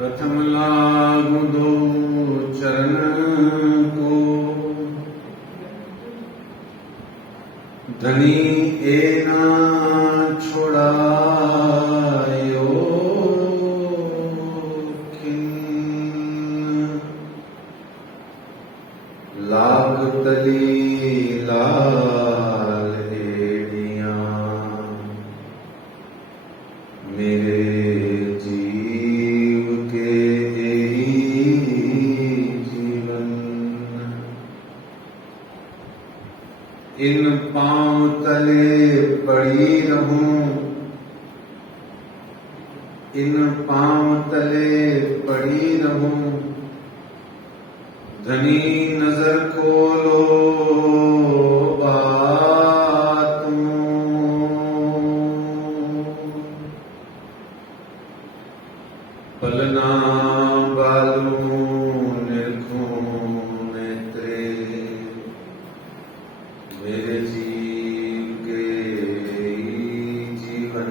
प्रथम लागू दो चरण को, धनी ए ना छोड़ायो खिन, लाग तली लाल एड़ियां मेरे जीव के जीवन। इन पांव तले पड़ी रहूं, इन पांव तले पड़ी रहूं, धनी नजर खोलो बातों, पलना बालू निरखूं नेत्रे मेरे जीव के जीवन,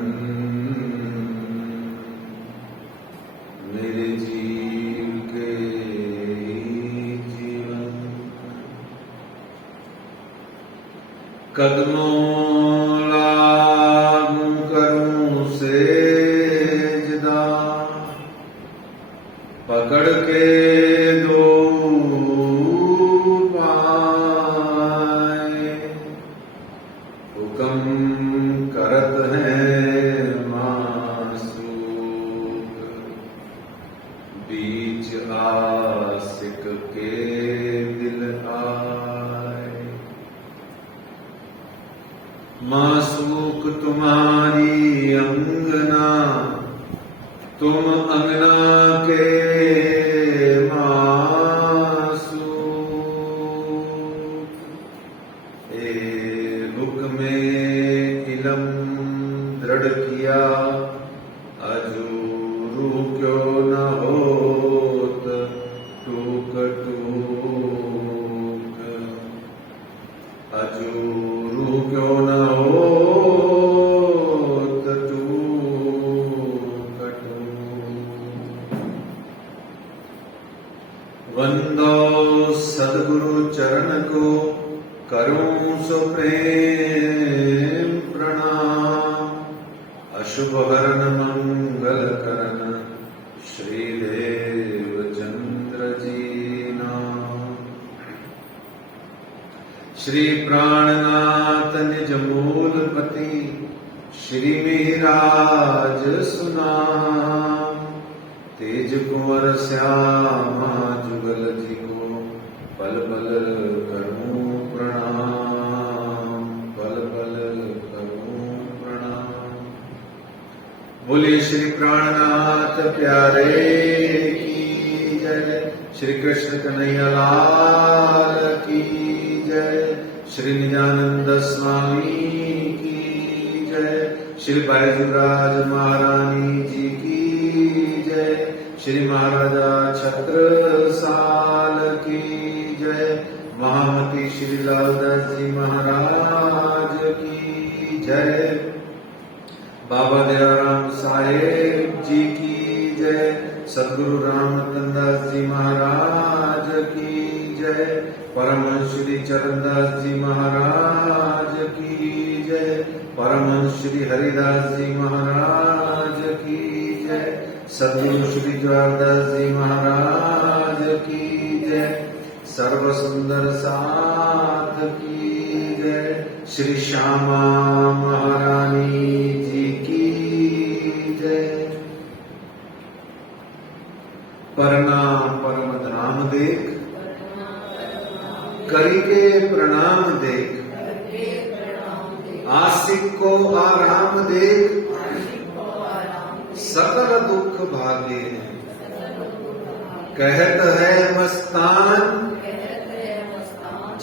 मेरे जीव के जीवन। कदमों लागू करूं सेजदा, पकड़ के दो पाए, हुक्म करत है मासूक, बीच आशिक के दिल आए। मासूक तुम्हारी अंगना, तुम अंगना के मासूक, ए हुक्मे इलम दृढ़ किया, अजूरू क्यों न होत टूक टूक, अजूरू क्यों न होत टूक टूक। वंदो सदगुरु चरण को, करूं सो प्रेम प्रणाम, अशुभ हरण मंगल करन श्रीदेव चंद्र जी नाम। श्री प्राणनाथ निज मूलपति, श्री मिहिराज सुनाम, तेज कुंवर श्यामा जुगल जी को पल पल करूं प्रणाम, पल पल करूं प्रणाम। बोलिए श्री प्राणनाथ प्यारे की जय, श्री कृष्ण कन्हैया लाल की जय, श्री निजानंद स्वामी की जय, श्री बैजूराज महारानी जी की जय, श्री महाराजा छत्रसाल की जय, महामती श्री लालदास जी महाराज की जय, बाबा दयाराम साहेब जी की जय, सदगुरु रामचंद्रदास जी महाराज की जय, परमहंस श्री चरणदास जी महाराज की जय, परमहंस श्री हरिदास जी महाराज की जय, सदगुरु श्री ज्वारदास जी महाराज की जय, सर्व सुंदर साथ की जय, श्री श्यामा महारानी जी की जय। प्रणाम परम धाम देख, करी के प्रणाम देख, आशिक को आराम देख, सकल दुख भागे। कहत है मस्तान,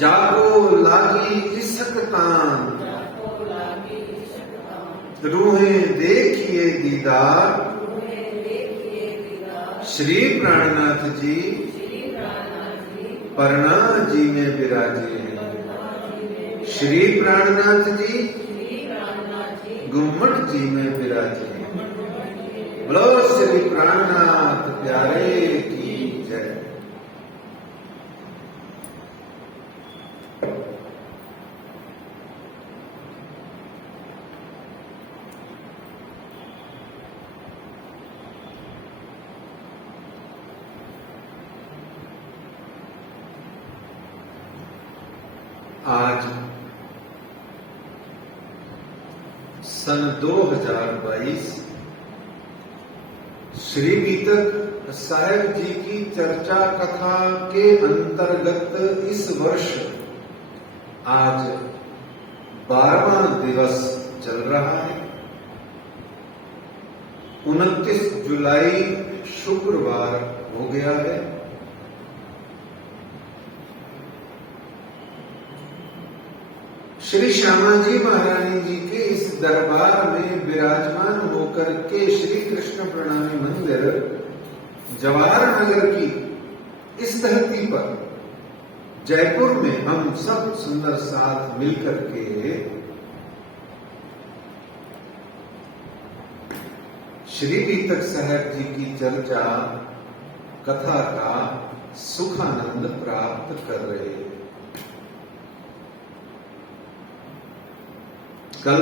जागो लागी इसक तान, रूहें देखिए दीदार, श्री प्राणनाथ जी परना जी में विराजे हैं। श्री प्राणनाथ जी गुम्मट जी में विराजे हैं। बोलो श्री प्राणनाथ प्यारे की जय। आज सन 2022 श्री बीतक साहेब जी की चर्चा कथा के अंतर्गत इस वर्ष आज 12वां दिवस चल रहा है। 29 जुलाई शुक्रवार हो गया है। श्री श्यामा जी महारानी जी के इस दरबार में विराजमान होकर के श्री कृष्ण प्रणामी मंदिर जवाहर नगर की इस धरती पर जयपुर में हम सब सुंदर साथ मिलकर के श्री बीतक साहब जी की चर्चा कथा का सुखानंद प्राप्त कर रहे हैं। कल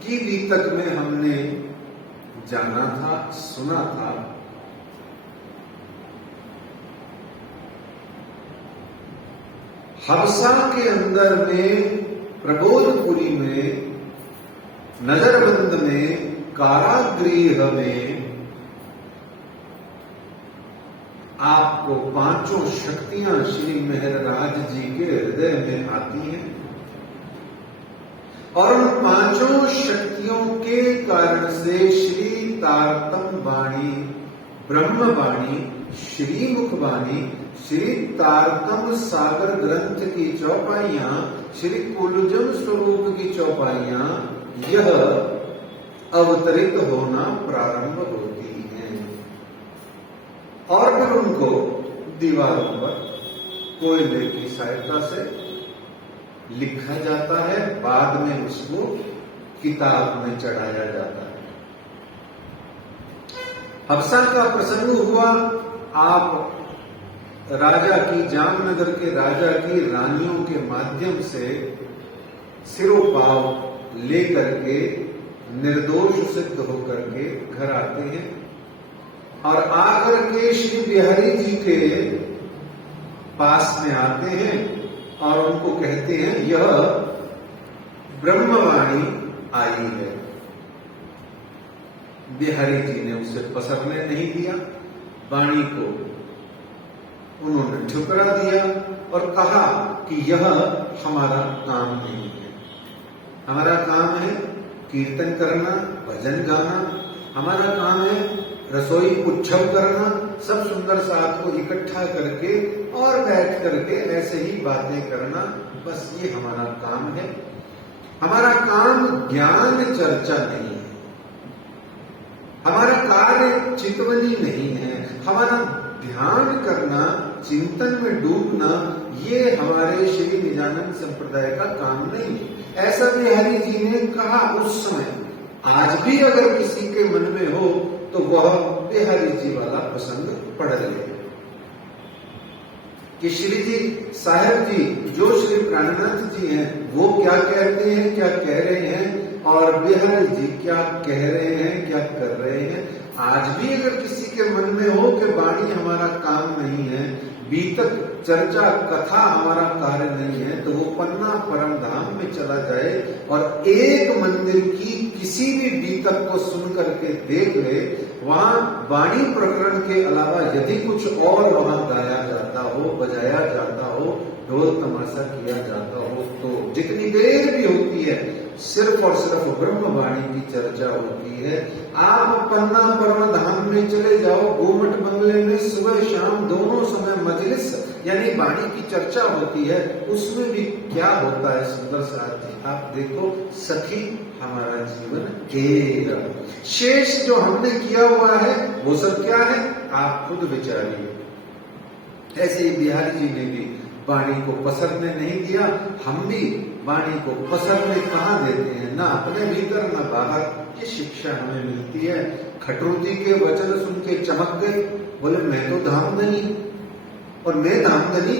की बीतक में हमने जाना था, सुना था हबसा के अंदर में प्रबोधपुरी में नजरबंद में कारागृह में आपको पांचों शक्तियां श्री मेहरराज जी के हृदय में आती हैं और उन पांचों शक्तियों के कारण से श्री तारतम वाणी, ब्रह्म वाणी, श्री मुख वाणी, श्री तारतम सागर ग्रंथ की चौपाइयां, श्री कुलजम स्वरूप की चौपाइयां यह अवतरित होना प्रारंभ होती हैं और फिर उनको दीवारों पर कोयले की सहायता से लिखा जाता है। बाद में उसको किताब में चढ़ाया जाता है। हबसा का प्रसंग हुआ। आप राजा की, जामनगर के राजा की रानियों के माध्यम से सिरोपाव लेकर के निर्दोष सिद्ध होकर के घर आते हैं और आकर के श्री बिहारी जी के पास में आते हैं और उनको कहते हैं यह ब्रह्मवाणी आई है। बिहारी जी ने उसे पसरने नहीं दिया, वाणी को उन्होंने ठुकरा दिया और कहा कि यह हमारा काम नहीं है। हमारा काम है कीर्तन करना, भजन गाना, हमारा काम है रसोई उत्सव करना, सब सुंदर साथ को इकट्ठा करके और बैठ करके ऐसे ही बातें करना, बस ये हमारा काम है। हमारा काम ज्ञान चर्चा नहीं है, हमारा कार्य चितवनी नहीं है, हमारा ध्यान करना, चिंतन में डूबना ये हमारे श्री निजानंद संप्रदाय का काम नहीं है। ऐसा बिहारी जी ने कहा उस समय। आज भी अगर किसी के मन में हो तो वह बिहारी जी वाला प्रसंग पढ़ ले कि श्री जी साहेब जी जो श्री प्राणनाथ जी हैं वो क्या कहते हैं, क्या कह रहे हैं और बिहारी जी क्या कह रहे हैं, क्या कर रहे हैं। आज भी अगर किसी के मन में हो कि वाणी हमारा काम नहीं है, बीतक चर्चा कथा हमारा कार्य नहीं है, तो वो पन्ना परम धाम में चला जाए और एक मंदिर की किसी भी बीतक को सुन करके देख ले। वहां वाणी प्रकरण के अलावा यदि कुछ और वहां गाया जाता हो, बजाया जाता हो, ढोल तमाशा किया जाता हो, तो जितनी देर भी होती है सिर्फ और सिर्फ ब्रह्म वाणी की चर्चा होती है। आप पन्ना परम धाम में चले जाओ, गोमट बंगले में सुबह शाम दोनों समय मजलिस यानी वाणी की चर्चा होती है। उसमें भी क्या होता है सुंदर साथी, आप देखो सखी हमारा जीवन एक शेष जो हमने किया हुआ है वो सब क्या है, आप खुद विचारिए। ऐसे ही बिहारी जी ने भी वाणी को पसरने नहीं दिया। हम भी वाणी को पसरने कहाँ देते हैं, ना अपने भीतर ना बाहर। ये शिक्षा हमें मिलती है। खटरू जी के वचन सुन के चमक गए, बोले मैं तो धामधनी, और मैं धामधनी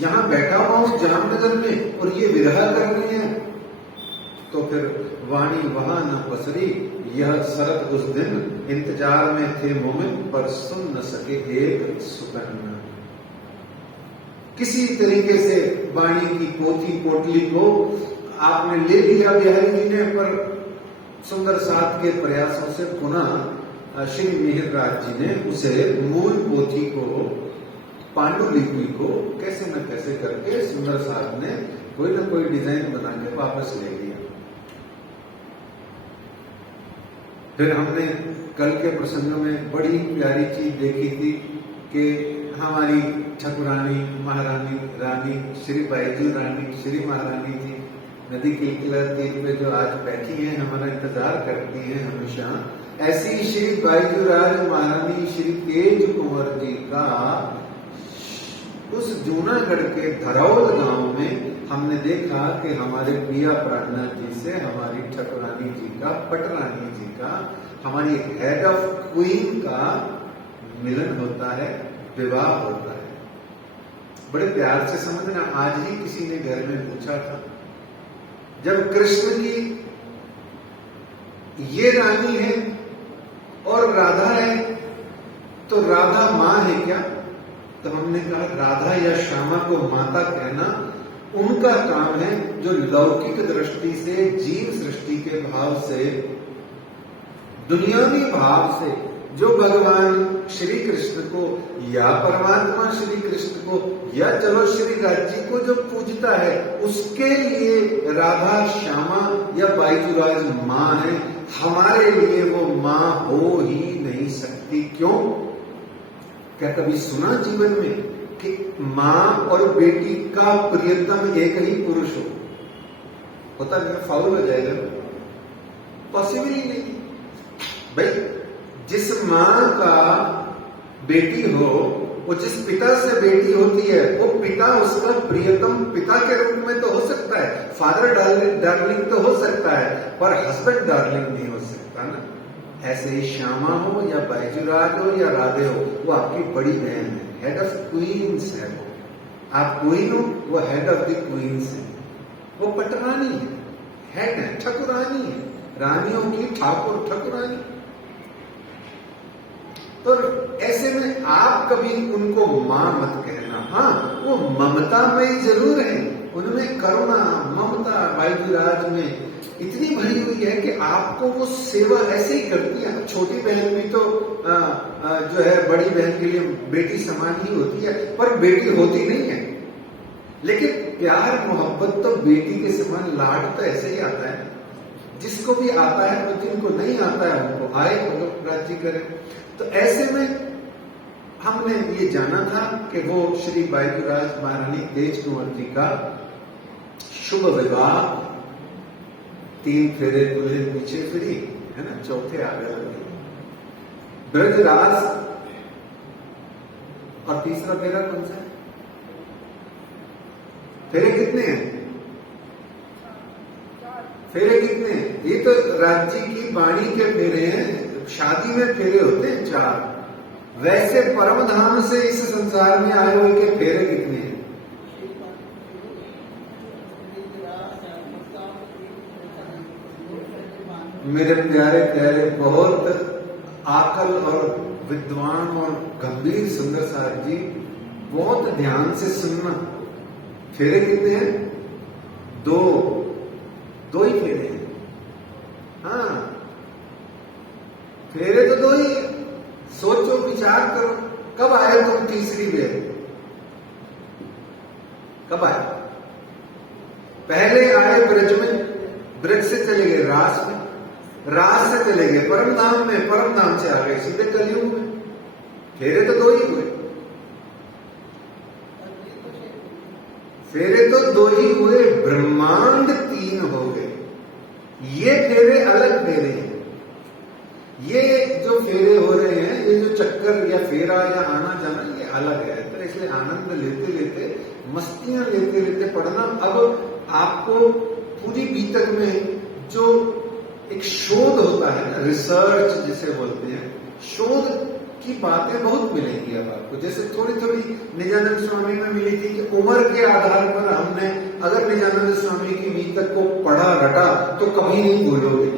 यहाँ बैठा हुआ हूँ जामनगर में और ये विरह कर रही है। तो फिर वाणी वहां न पसरी, यह शरत उस दिन इंतजार में थे मोमिन, पर सुन न सके एक सुकन्ना। किसी तरीके से वाणी की पोथी पोटली को आपने ले लिया बिहारी जी ने, पर सुंदर साथ के प्रयासों से पुनः श्री मिहिरराज जी ने उसे मूल पोथी को, पांडुलिपि को कैसे न कैसे करके सुंदर साथ ने कोई ना कोई डिजाइन बना के वापस ले लिया। फिर हमने कल के प्रसंग में बड़ी प्यारी चीज देखी थी कि हमारी ठाकुरानी महारानी रानी श्री बैजू रानी श्री महारानी जी नदी के तीर पे जो आज बैठी हैं, हमारा इंतजार करती हैं हमेशा। ऐसी श्री बैजूराज महारानी श्री तेज कुंवर जी का उस जूनागढ़ के धरौल गांव में हमने देखा कि हमारे पिया प्राणनाथ जी से हमारी ठाकुरानी जी का, पटरानी जी का, हमारी हेड ऑफ क्वीन का मिलन होता है, विवाह होता है। बड़े प्यार से समझना, आज ही किसी ने घर में पूछा था, जब कृष्ण की ये रानी है और राधा है तो राधा मां है क्या? तो हमने कहा राधा या श्यामा को माता कहना उनका काम है जो लौकिक दृष्टि से, जीव सृष्टि के भाव से, दुनियावी भाव से जो भगवान श्री कृष्ण को या परमात्मा श्री कृष्ण को या चलो श्री राज्य को जो पूजता है, उसके लिए राधा श्यामा या बैजूराज मां है। हमारे लिए वो मां हो ही नहीं सकती। क्यों? क्या कभी सुना जीवन में कि मां और बेटी का प्रियतम एक ही पुरुष हो? होता नहीं, फाउल हो जाएगा, पॉसिबल ही नहीं भाई। जिस मां का बेटी हो, वो जिस पिता से बेटी होती है, वो पिता उसका प्रियतम पिता के रूप में तो हो सकता है, फादर डार्लिंग तो हो सकता है, पर हस्बैंड डार्लिंग नहीं हो सकता ना। ऐसे ही श्यामा हो या बैजूराज हो या राधे हो, वो आपकी बड़ी बहन है, हेड ऑफ क्वींस है वो। आप क्वीन हो, वो हेड ऑफ द क्वींस है। वो पटरानी है, हेड है, ठाकुरानी है, रानियों की ठाकुर ठाकुरानी। तो ऐसे में आप कभी उनको मां मत कहना। हाँ, वो ममतामयी जरूर है, उनमें करुणा ममता बैजूराज में इतनी भरी हुई है कि आपको वो सेवा ऐसे ही करती है। छोटी बहन भी तो जो है बड़ी बहन के लिए बेटी समान ही होती है, पर बेटी होती नहीं है। लेकिन प्यार मोहब्बत तो बेटी के समान, लाड तो ऐसे ही आता है। जिसको भी आता है, तो जिनको नहीं आता है उनको आए, भगवत राज्य करे। तो ऐसे में हमने ये जाना था कि वो श्री बैजूराज महारानी तेज कुंवर जी का शुभ विवाह, 3 फेरे दूल्हे पीछे फिरी है ना, चौथे आगे लगे ब्रजराज। और तीसरा फेरा कौन सा है? फेरे कितने हैं? फेरे कितने हैं? ये तो राज्य की वाणी के फेरे हैं, शादी में फेरे होते हैं 4। वैसे परम धाम से इस संसार में आए हुए के फेरे कितने हैं? मेरे प्यारे प्यारे, बहुत आकल और विद्वान और गंभीर सुंदर साहब जी, बहुत ध्यान से सुनना। फेरे कितने हैं? 2 ही फेरे हैं। हाँ, फेरे तो 2 ही है। सोचो, विचार करो, कब आए तुम तीसरी बेर? कब आए? पहले आए ब्रज में, ब्रज से चले गए रास में, रास से चले गए परम धाम में, परम धाम से आ गए सीधे कलयुग में। फेरे तो 2 ही हुए। फेरे तो 2 ही हुए, ब्रह्मांड 3 हो गए। ये फेरे अलग फेरे हैं। ये जो फेरे हो रहे हैं, ये जो चक्कर या फेरा या आना जाना, ये अलग है। तो इसलिए आनंद लेते लेते मस्तियां लेते लेते पढ़ना। अब आपको पूरी बीतक में जो एक शोध होता है ना, रिसर्च जिसे बोलते हैं, शोध की बातें बहुत मिलेंगी अब आपको। जैसे थोड़ी थोड़ी निजानंद स्वामी में मिली थी कि उम्र के आधार पर हमने अगर निजानंद स्वामी की बीतक को पढ़ा रटा तो कभी नहीं भूलोगे।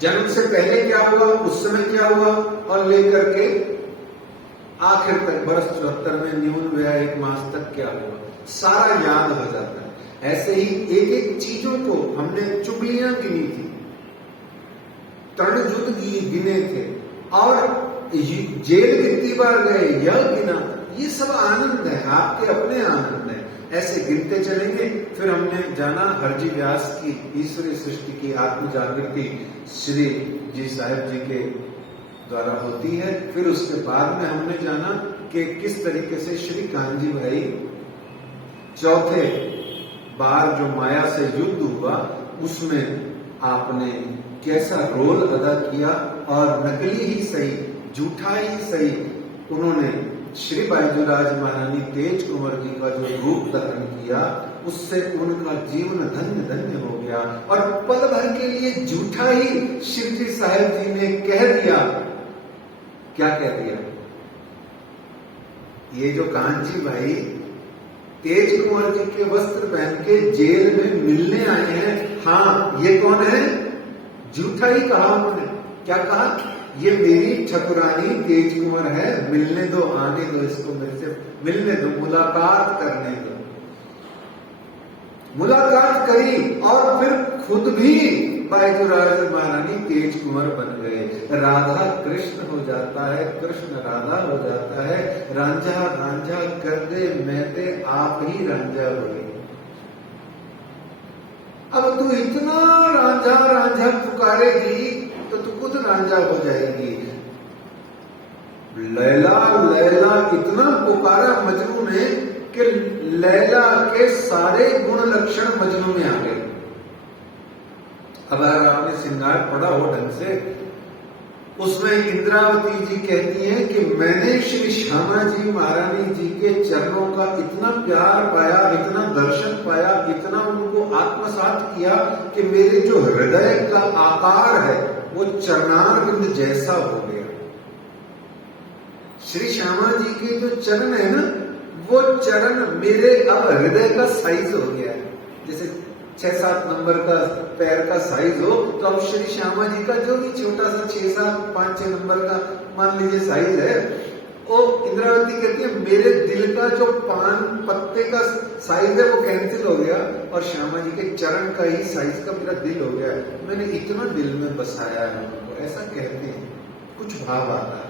जन्म से पहले क्या हुआ, उस समय क्या हुआ, और लेकर के आखिर तक वर्ष 74 में न्यून व्यय 1 मास तक क्या हुआ, सारा याद हो जाता है। ऐसे ही एक एक चीजों को हमने चुगलियां गिनी थी, तरणयुद्ध गिने थे, और जेल कितनी बार गए यह गिना। ये सब आनंद है, आपके अपने आनंद है। ऐसे गिनते चलेंगे। फिर हमने जाना हरजी व्यास की ईश्वरीय सृष्टि की आत्म जागृति श्री जी साहिब जी के द्वारा होती है। फिर उसके बाद में हमने जाना कि किस तरीके से श्री कान्जी भाई चौथे बार जो माया से युद्ध हुआ उसमें आपने कैसा रोल अदा किया, और नकली ही सही झूठा ही सही उन्होंने श्री बायजूराज महारानी तेज कुंवर जी का जो रूप धारण किया, उससे उनका जीवन धन्य धन्य हो गया। और पल भर के लिए झूठा ही शिव जी साहिब जी ने कह दिया, क्या कह दिया, ये जो कान्जी भाई तेज कुंवर जी के वस्त्र पहन के जेल में मिलने आए हैं, हाँ ये कौन है, झूठा ही कहा उन्होंने। क्या कहा, ये मेरी ठकुरानी तेज कुंवर है, मिलने दो, आने दो इसको, मेरे से मिलने दो, मुलाकात करने दो। मुलाकात करी और फिर खुद भी बायजूराज महारानी तेज कुंवर बन गए। राधा कृष्ण हो जाता है, कृष्ण राधा हो जाता है, रांझा रांझा कर दे मैं ते आप ही रांझा हो गए। अब तू इतना रांझा रांझा पुकारेगी तो तू खुद रांझा हो जाएगी। लैला लैला इतना पुकारा मजनू ने कि लैला के सारे गुण लक्षण मजनू में आ गए। अब अगर आपने श्रृंगार पढ़ा हो ढंग से, उसमें इंद्रावती जी कहती हैं कि मैंने श्री श्यामा जी महारानी जी के चरणों का इतना प्यार पाया, इतना दर्शन पाया, इतना उनको आत्मसात किया कि मेरे जो हृदय का आकार है वो चरणारविंद जैसा हो गया। श्री श्यामा जी के जो चरण है ना, वो चरण मेरे अब हृदय का साइज हो गया है। जैसे 6-7 नंबर का पैर का साइज हो, तो अब श्री श्यामा जी का जो भी छोटा सा 6-7-5-6 नंबर का मान लीजिए साइज है, वो इंद्रावती कहती है मेरे दिल का जो पान पत्ते का साइज है वो कैंसिल हो गया, और श्यामा जी के चरण का ही साइज का मेरा दिल हो गया। मैंने इतना दिल में बसाया है उनको, ऐसा कहते हैं, कुछ भाव आता है।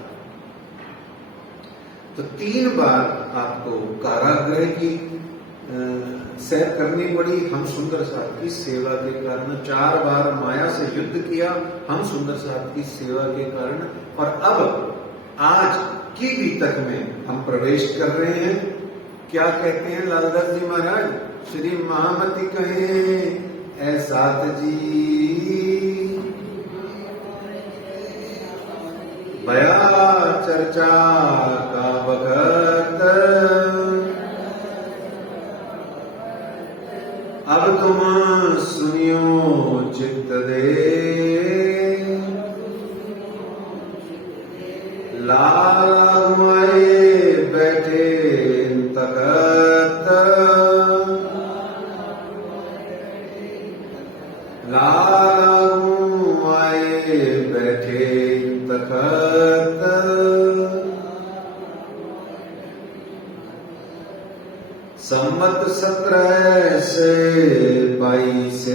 तो 3 बार आपको कारागृह की सैर करनी पड़ी हम सुंदर साथ की सेवा के कारण। 4 बार माया से युद्ध किया हम सुंदर साथ की सेवा के कारण। और अब आज की बीतक में हम प्रवेश कर रहे हैं। क्या कहते हैं लालदास जी महाराज, श्री महामती कहें ऐसात जी बया चर्चा का बखत, अब तुम सुनियो चित्त दे, लाला घुमाए बैठे तकत, लाला घुमाए बैठे तकत, सम्मत 17 से 22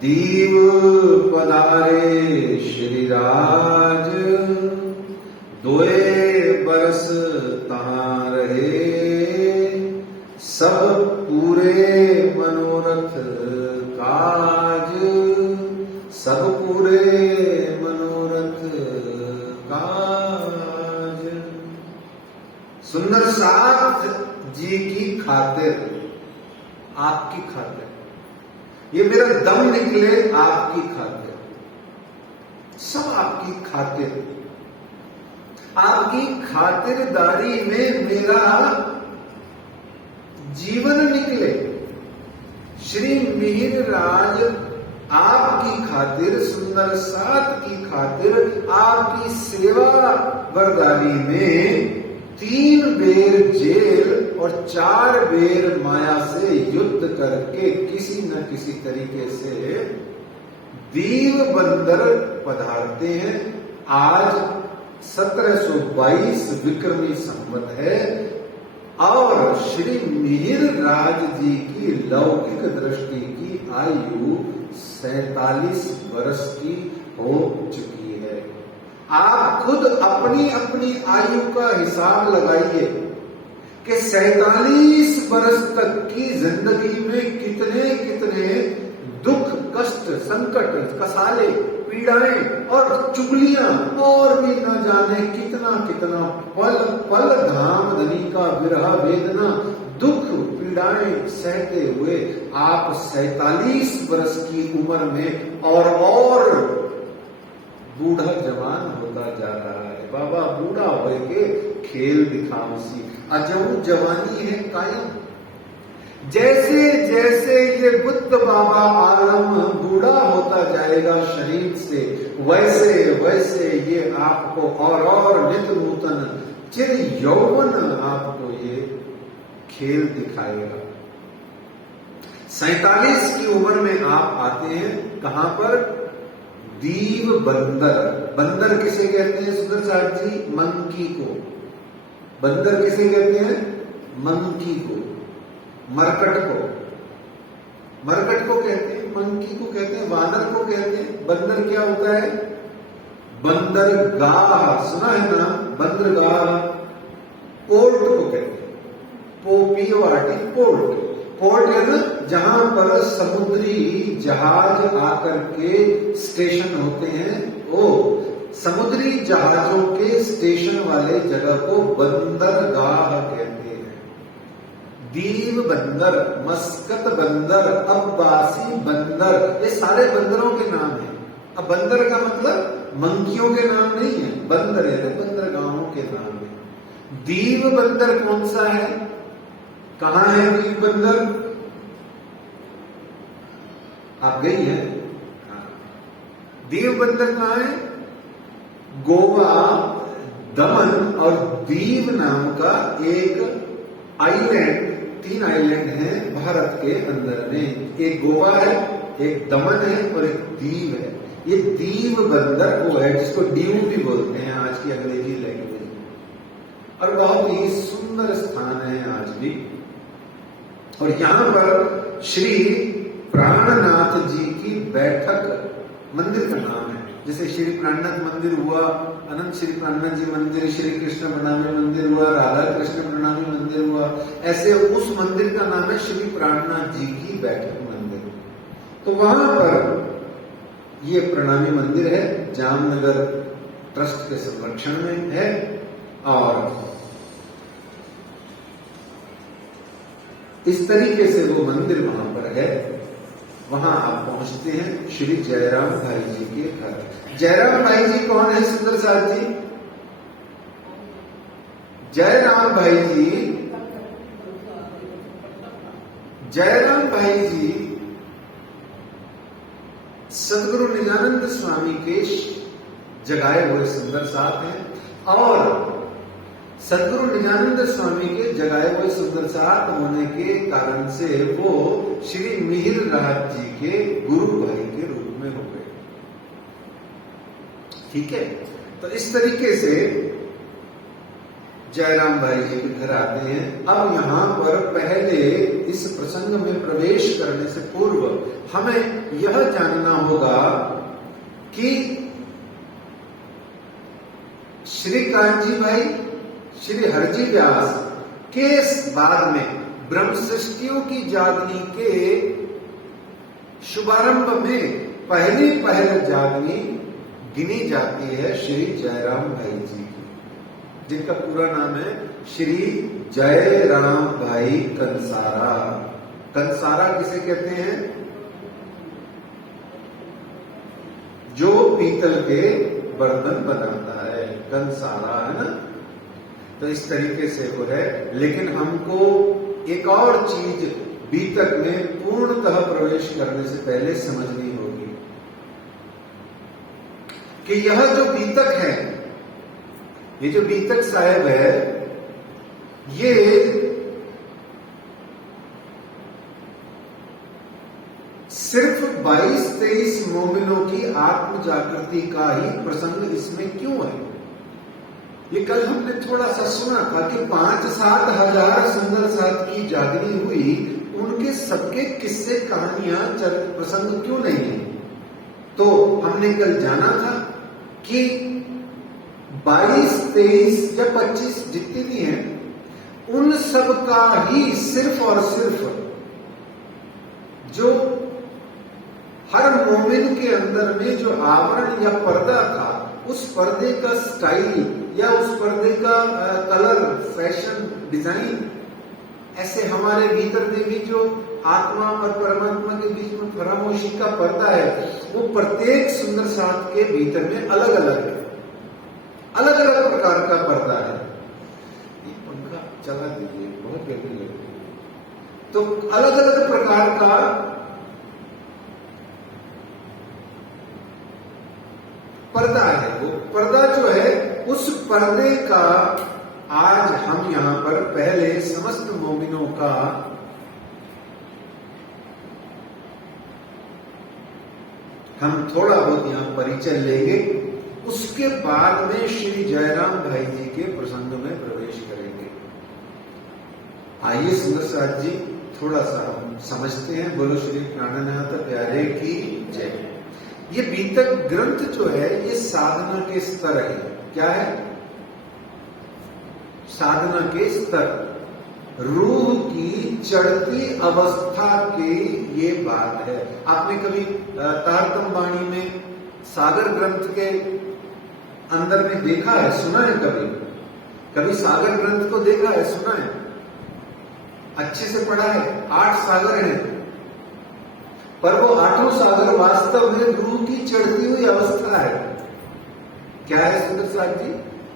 दीव पधारे श्री राज, 2 बरस तहां रहे, सब पूरे मनोरथ काज, सब पूरे मनोरथ काज। सुंदर साथ जी की खातिर, आपकी खातिर, ये मेरा दम निकले आपकी खातिर, सब आपकी खातिर। आपकी खातिरदारी में मेरा जीवन निकले। श्री मिहिर राज आपकी खातिर, सुंदर सात की खातिर, आपकी सेवा बरदारी में 3 बेर जेल और 4 बेर माया से युद्ध करके किसी न किसी तरीके से दीव बंदर पधारते हैं। आज 1722 विक्रमी संवत है और श्री मिहिर राज जी की लौकिक दृष्टि की आयु 47 वर्ष की हो चुकी है। आप खुद अपनी अपनी आयु का हिसाब लगाइए कि 47 वर्ष तक की जिंदगी में कितने कितने दुख, कष्ट, संकट, कसाले, पीड़ाएं और चुगलियां और भी न जाने कितना कितना पल पल धामधनी का विरह वेदना, दुख, पीड़ाएं सहते हुए आप 47 वर्ष की उम्र में और बूढ़ा जवान होता जा रहा है। बाबा बूढ़ा होए के खेल दिखावसी, अजऊ जवानी है कायम। जैसे जैसे ये बुद्ध बाबा आलम बूढ़ा होता जाएगा शरीर से, वैसे वैसे ये आपको और नित नूतन चिर यौवन आपको ये खेल दिखाएगा। 47 की उम्र में आप आते हैं कहां पर? दीव बंदर। बंदर किसे कहते हैं सुंदर साहब जी? मंकी को। बंदर किसे कहते हैं? मंकी को, मरकट को। मरकट को कहते हैं, मंकी को कहते हैं, वानर को कहते हैं। बंदर क्या होता है? बंदरगाह, सुना है ना? बंदरगाह। पोर्ट को कहते हैं, पोपीओआरटी, पोर्ट। पोर्ट है ना जहां पर समुद्री जहाज आकर के स्टेशन होते हैं, वो समुद्री जहाजों के स्टेशन वाले जगह को बंदरगाह कहते हैं। दीव बंदर, मस्कत बंदर, अब्बासी बंदर, ये सारे बंदरों के नाम हैं। अब बंदर का मतलब मंकियों के नाम नहीं है, बंदर है तो बंदरगाहों के नाम है। दीव बंदर कौन सा है? कहां है दीव बंदर? आप गई हैं? दीव बंदर कहां है? गोवा, दमन और दीव नाम का एक आइलैंड, 3 आइलैंड हैं भारत के अंदर में। एक गोवा है, एक दमन है और एक दीव है। ये दीव बंदर वो है जिसको दीव भी बोलते हैं आज की अंग्रेजी लैंग्वेज, और बहुत ही सुंदर स्थान है आज भी। और यहां पर श्री प्राणनाथ जी की बैठक, मंदिर का नाम है। जैसे श्री प्राणनाथ मंदिर हुआ, अनंत श्री प्राणनाथ जी मंदिर, श्री कृष्ण प्रणामी मंदिर हुआ, राधा कृष्ण प्रणामी मंदिर हुआ, ऐसे उस मंदिर का नाम है श्री प्राणनाथ जी की बैठक मंदिर। तो वहां पर ये प्रणामी मंदिर है, जामनगर ट्रस्ट के संरक्षण में है। और इस तरीके से वो मंदिर वहां पर है। वहां आप पहुंचते हैं श्री जयराम भाई जी के घर। जयराम भाई जी कौन है सुंदर साहब जी? जयराम भाई जी, जयराम भाई जी सदगुरु निजानंद स्वामी के जगाए हुए सुंदर साथ हैं। और सदगुरु निजानंद स्वामी के जगाए हुए सुंदर साथ होने के कारण से वो श्री मिहिर राज जी के गुरु भाई के रूप में हो गए। ठीक है, तो इस तरीके से जयराम भाई जी के घर आते हैं। अब यहां पर पहले इस प्रसंग में प्रवेश करने से पूर्व हमें यह जानना होगा कि श्री कांजी भाई, श्री हरजी व्यास के बाद में ब्रह्म सृष्टियों की जागनी के शुभारंभ में पहले जागनी गिनी जाती है श्री जयराम भाई जी की, जिनका पूरा नाम है श्री जयराम भाई कंसारा। कंसारा किसे कहते हैं? जो पीतल के बर्तन बनाता है। ढक्कन सारा, है ना। तो इस तरीके से वो है, लेकिन हमको एक और चीज बीतक में पूर्णतः प्रवेश करने से पहले समझनी होगी कि यह जो बीतक है, ये जो बीतक साहेब है, ये सिर्फ 22-23 मोमिनों की आत्म जागृति का ही प्रसंग इसमें क्यों है। ये कल हमने थोड़ा सा सुना था कि 5-7 हजार सुंदर साथ की जागनी हुई, उनके सबके किस्से कहानियां प्रसंग क्यों नहीं है। तो हमने कल जाना था कि 22, 23 या 25 जितनी भी हैं, उन सब का ही सिर्फ और सिर्फ जो हर मोमिन के अंदर में जो आवरण या पर्दा था, उस पर्दे का स्टाइल या उस पर्दे का कलर, फैशन, डिजाइन, ऐसे हमारे भीतर में भी जो आत्मा और परमात्मा के बीच में फरामोशी का पर्दा है, वो प्रत्येक सुंदर साथ के भीतर में अलग अलग है, अलग अलग प्रकार का पर्दा है। ये पंखा चला दीजिए, बहुत गर्मी लग रही है। तो अलग अलग प्रकार का पर्दा है। वो पर्दा जो है, उस पर्दे का आज हम यहां पर पहले समस्त मोमिनों का हम थोड़ा बहुत यहां परिचय लेंगे। उसके बाद में श्री जयराम भाई जी के प्रसंग में प्रवेश करेंगे। आइए सुंदर साथ जी, थोड़ा सा हम समझते हैं। बोलो श्री प्राणनाथ प्यारे की जय। ये बीतक ग्रंथ जो है, ये साधना के स्तर है। क्या है? साधना के स्तर, रूह की चढ़ती अवस्था की ये बात है। आपने कभी तारतम वाणी में सागर ग्रंथ के अंदर में देखा है, सुना है? कभी सागर ग्रंथ को देखा है, सुना है, अच्छे से पढ़ा है? 8 सागर हैं, पर वो 8 सागर वास्तव में रूह की चढ़ती हुई अवस्था है। क्या है सुंदर साथ जी?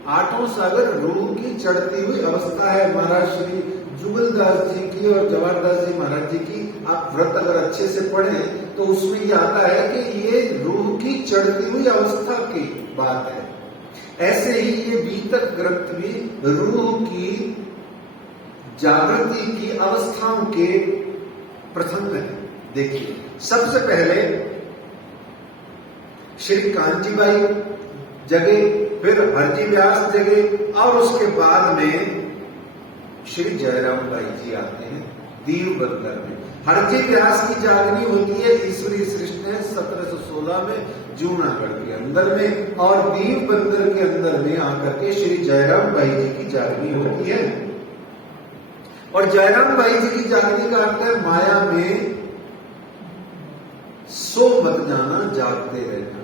8 सागर रूह की चढ़ती हुई अवस्था है। महाराज श्री जुगलदास जी की और जवाहरदास जी महाराज जी की आप व्रत अगर अच्छे से पढ़ें तो उसमें ये आता है कि ये रूह की चढ़ती हुई अवस्था की बात है। ऐसे ही ये बीतक ग्रंथ भी रूह की जागृति की अवस्थाओं के प्रसंग है। देखिए, सबसे पहले श्री कांजीबाई जगे, फिर हरजी व्यास जगे, और उसके बाद में श्री जयराम भाई जी आते हैं दीव बंदर में। हरजी व्यास की जागनी होती है ईश्वरीय सृष्टि में 1716 में जूनागढ़ के अंदर में, और दीव बंदर के अंदर में आकर के श्री जयराम भाई जी की जागनी होती है। और जयराम भाई जी की जागनी का अर्थ है माया में सो मत जाना, जागते रहना।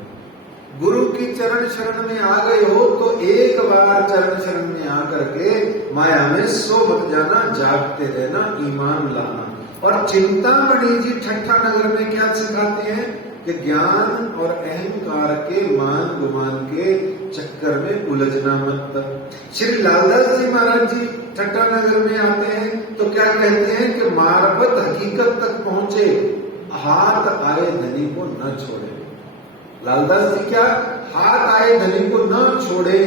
गुरु की चरण शरण में आ गए हो तो एक बार चरण शरण में आकर के माया में सो मत जाना, जागते रहना, ईमान लाना। और चिंतामणि जी ठट्ठा नगर में क्या सिखाते हैं कि ज्ञान और अहंकार के मान गुमान के चक्कर में उलझना मत। श्री लालदास जी महाराज जी ठट्ठा नगर में आते हैं तो क्या कहते हैं कि मार्फत हकीकत तक पहुंचे, हाथ आए धनी को न छोड़े। लालदास जी क्या? हाथ आए धनी को न छोड़े।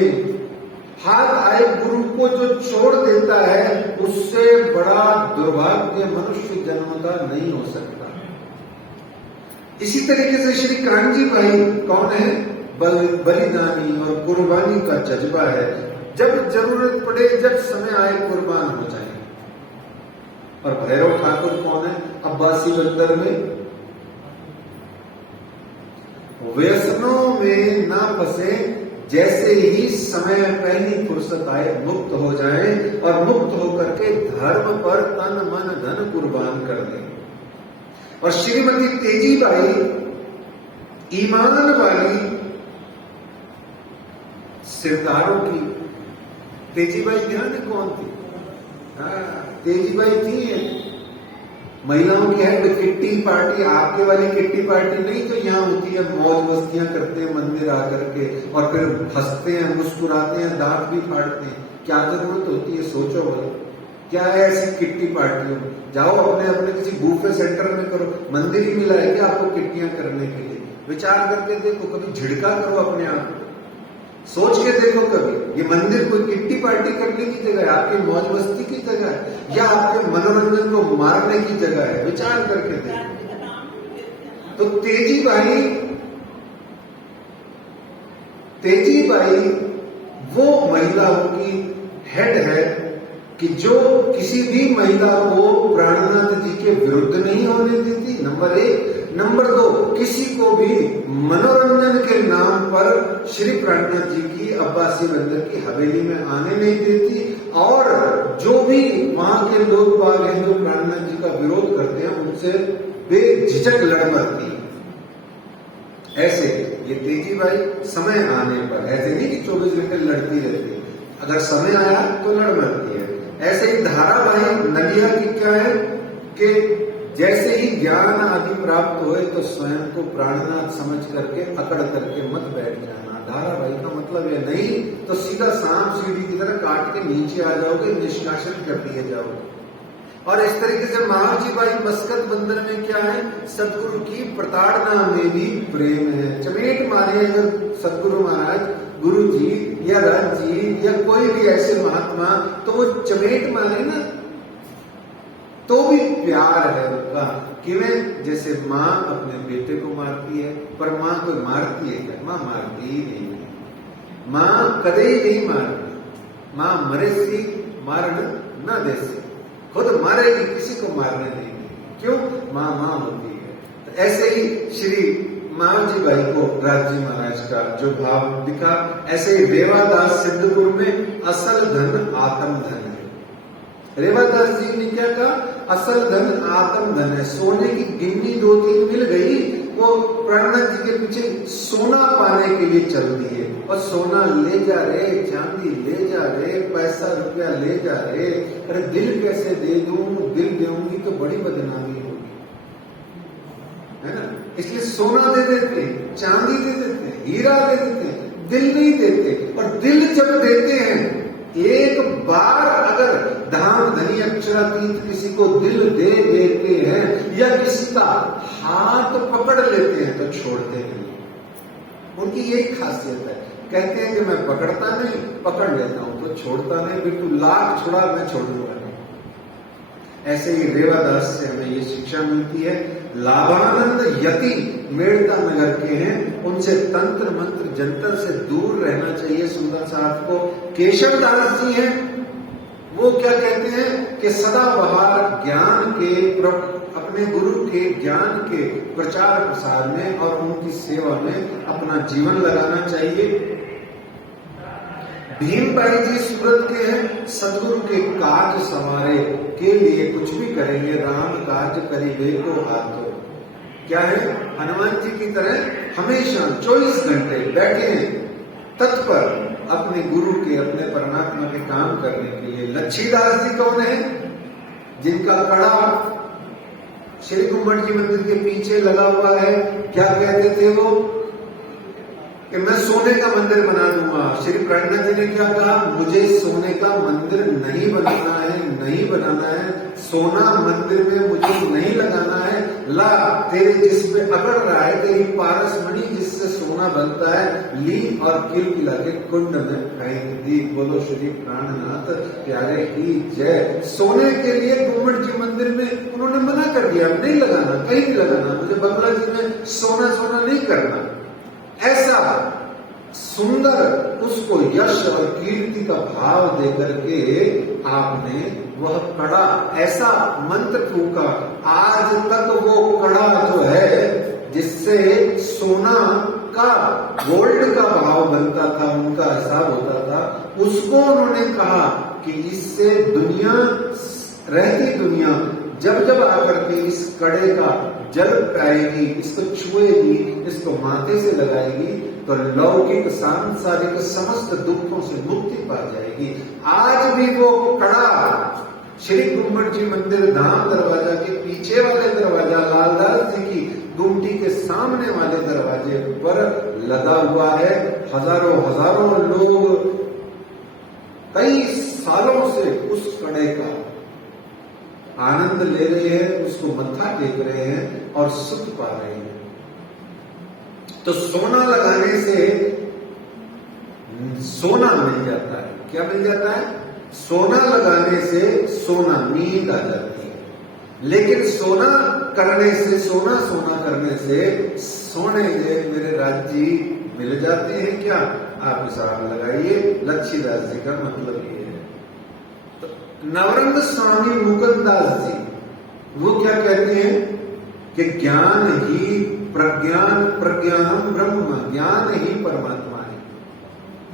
हाथ आए गुरु को जो छोड़ देता है, उससे बड़ा दुर्भाग्य मनुष्य जन्म का नहीं हो सकता। इसी तरीके से श्री कांजी भाई कौन है? बलिदानी और कुर्बानी का जज्बा है। जब जरूरत पड़े, जब समय आए, कुर्बान हो जाए। और भैरव ठाकुर कौन है? अब्बासी बंदर में व्यसनों में ना फंसे, जैसे ही समय पहली फुर्सत आए मुक्त हो जाए, और मुक्त होकर के धर्म पर तन मन धन कुर्बान कर दें। और श्रीमती तेजीबाई ईमान वाली सिरदारों की, तेजीबाई ध्यान है कौन थी? तेजीबाई थी महिलाओं की है तो किट्टी पार्टी, आपके वाली किट्टी पार्टी नहीं तो यहाँ होती है, मौज मस्तियां करते हैं मंदिर आकर के और फिर हंसते हैं, मुस्कुराते हैं, दांत भी फाड़ते हैं। क्या जरूरत होती है? सोचो भाई, क्या है ऐसी किट्टी पार्टियों? जाओ अपने अपने किसी बूफे सेंटर में करो, मंदिर ही मिला है क्या आपको किट्टियां करने के लिए? विचार करके देखो, कभी झिड़का करो अपने आप, सोच के देखो कभी, ये मंदिर कोई किट्टी पार्टी करने की जगह है, आपकी मौज मस्ती की जगह है या आपके मनोरंजन को मारने की जगह है? विचार करके देखो। तो तेजी बाई वो महिलाओं की हेड है कि जो किसी भी महिला को प्राणनाथ जी के विरुद्ध नहीं होने देती, नंबर 1। नंबर 2, किसी को भी मनोरंजन के नाम पर श्री प्राणनाथ जी की अब्बासी मंदिर की हवेली में आने नहीं देती, और जो भी वहां के लोग बाग हिंदू प्राणनाथ जी का विरोध करते हैं उनसे बेझिझक लड़ मरती है। ऐसे ये तेजी बाई समय आने पर, ऐसे नहीं कि 24 घंटे लड़ती रहती है, अगर समय आया तो लड़ मरती है। ऐसे ही धाराबाई नलिया की क्या है कि जैसे ही ज्ञान आदि प्राप्त होए तो स्वयं को प्राणनाथ समझ करके अकड़ करके मत बैठ जाना। धाराबाई का मतलब ये नहीं तो सीधा सांप सीढ़ी की तरह काट के नीचे आ जाओगे, निष्कासन कर दिए जाओगे। और इस तरीके से महाजी बाई मस्कत बंदर में क्या है, सदगुरु की प्रताड़ना में भी प्रेम है। चमेट मारे अगर सदगुरु महाराज, गुरु जी या राज जी या कोई भी ऐसे महात्मा, तो वो चमेट मारे ना तो भी प्यार है उनका। किवें? जैसे माँ अपने बेटे को मारती है, पर माँ को मारती है क्या? माँ मारती ही नहीं है, माँ कदे ही नहीं मारती। माँ मरे सी मारन न देसी, खुद मारेगी, किसी को मारने देगी। क्यों? माँ माँ होती है। तो ऐसे ही श्री महाजी बाई को राजी महाराज का जो भाव दिखा, ऐसे ही रेवादास सिद्धपुर में असल धन आत्म धन है। रेवादास जी ने क्या कहा? असल धन आत्म धन है। सोने की गिन्नी 2-3 मिल गई, वो प्राणनाथ जी के पीछे सोना पाने के लिए चल दिए, और सोना ले जा रहे, चांदी ले जा रहे, पैसा रुपया ले जा रहे। अरे दिल कैसे दे दूं? दिल दूंगी तो बड़ी बदनामी होगी, है ना? इसलिए सोना दे देते, चांदी दे देते, हीरा दे देते, दिल नहीं देते। और दिल जब देते हैं, एक बार अगर धाम धनी अक्षरातीत किसी को दिल दे देते हैं या किसी का हाथ पकड़ लेते हैं तो छोड़ते नहीं। उनकी यही खासियत है, कहते हैं कि मैं पकड़ता नहीं, पकड़ लेता हूं तो छोड़ता नहीं, फिर तू लाख छुड़ा मैं छोड़ूंगा नहीं। ऐसे ही रेवादास से हमें ये शिक्षा मिलती है। लाभानंद यति मेड़ता नगर के हैं, उनसे तंत्र मंत्र जंतर से दूर रहना चाहिए सुंदर साहब को। केशव दास जी हैं, वो क्या कहते हैं कि सदाबहार ज्ञान के, अपने गुरु के ज्ञान के प्रचार प्रसार में और उनकी सेवा में अपना जीवन लगाना चाहिए। भीमबाई जी सूरत के हैं, सदगुरु के काज संवारे के लिए कुछ भी करेंगे, राम काज करिबे को हाथों। क्या है? हनुमान जी की तरह हमेशा 24 घंटे बैठे हैं तत्पर अपने गुरु के, अपने परमात्मा के काम करने के लिए। लच्छीदास जी कौन है? जिनका कड़ा श्री गुम्बद जी मंदिर के पीछे लगा हुआ है। क्या कहते थे वो? कि मैं सोने का मंदिर बना दूंगा। श्री प्राणनाथ जी ने क्या कहा? मुझे सोने का मंदिर नहीं बनाना है, नहीं बनाना है, सोना मंदिर में मुझे नहीं लगाना है। ला तेरे जिस पे अकड़ रहा है, तेरी पारस मणि जिससे सोना बनता है, ली और किल पिला के कुंड में फेंक दी। बोलो श्री प्राणनाथ प्यारे की जय। सोने के लिए गुम्बद जी मंदिर में उन्होंने मना कर दिया, नहीं लगाना, कहीं नहीं लगाना, मुझे बंगला जी में सोना सोना नहीं करना। ऐसा सुंदर उसको यश और कीर्ति का भाव देकर के आपने वह कड़ा ऐसा मंत्र फूका, आज तक वो कड़ा जो है जिससे सोना का, गोल्ड का भाव बनता था, उनका हिसाब होता था, उसको उन्होंने कहा कि इससे दुनिया, रहती दुनिया जब जब आकर के इस कड़े का जल पाएगी, इसको छुएगी, इसको माथे से लगाएगी, तो लौकिक सांसारिक समस्त दुखों से मुक्ति पा जाएगी। आज भी वो कड़ा श्री गुम्बद जी मंदिर धाम दरवाजा के पीछे वाले दरवाजा लालदास जी की गुमटी के सामने वाले दरवाजे पर लगा हुआ है। हजारों हजारों लोग कई सालों से उस कड़े का आनंद ले रहे हैं, उसको मत्था टेक रहे हैं और सुख पा रहे हैं। तो सोना लगाने से सोना मिल जाता है। क्या मिल जाता है? सोना लगाने से सोना, नींद आ जाती है। लेकिन सोना करने से, सोना करने से सोने के मेरे राज जी मिल जाते हैं क्या? आप हिसाब लगाइए। लच्छीदास जी का मतलब ये है। तो नवरंग स्वामी मुकुंदास जी वो क्या कहते हैं कि ज्ञान ही प्रज्ञान, प्रज्ञानम ब्रह्म, ज्ञान ही परमात्मा है।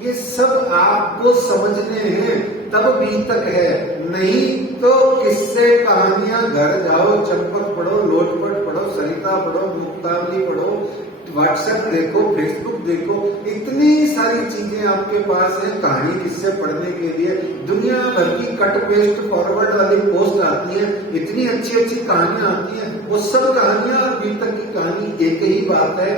ये सब आपको समझने हैं तब बीतक है, नहीं तो किससे कहानियां घर जाओ, चंपक पढ़ो, लोटपट पढ़ो, सरिता पढ़ो, मुक्तावली पढ़ो, व्हाट्सएप देखो, फेसबुक देखो, इतनी सारी चीजें आपके पास हैं कहानी किससे पढ़ने के लिए। दुनिया भर की कट पेस्ट फॉरवर्ड वाली पोस्ट आती है, इतनी अच्छी अच्छी कहानियां आती हैं। वो सब कहानियां और बीतक की कहानी एक ही बात है।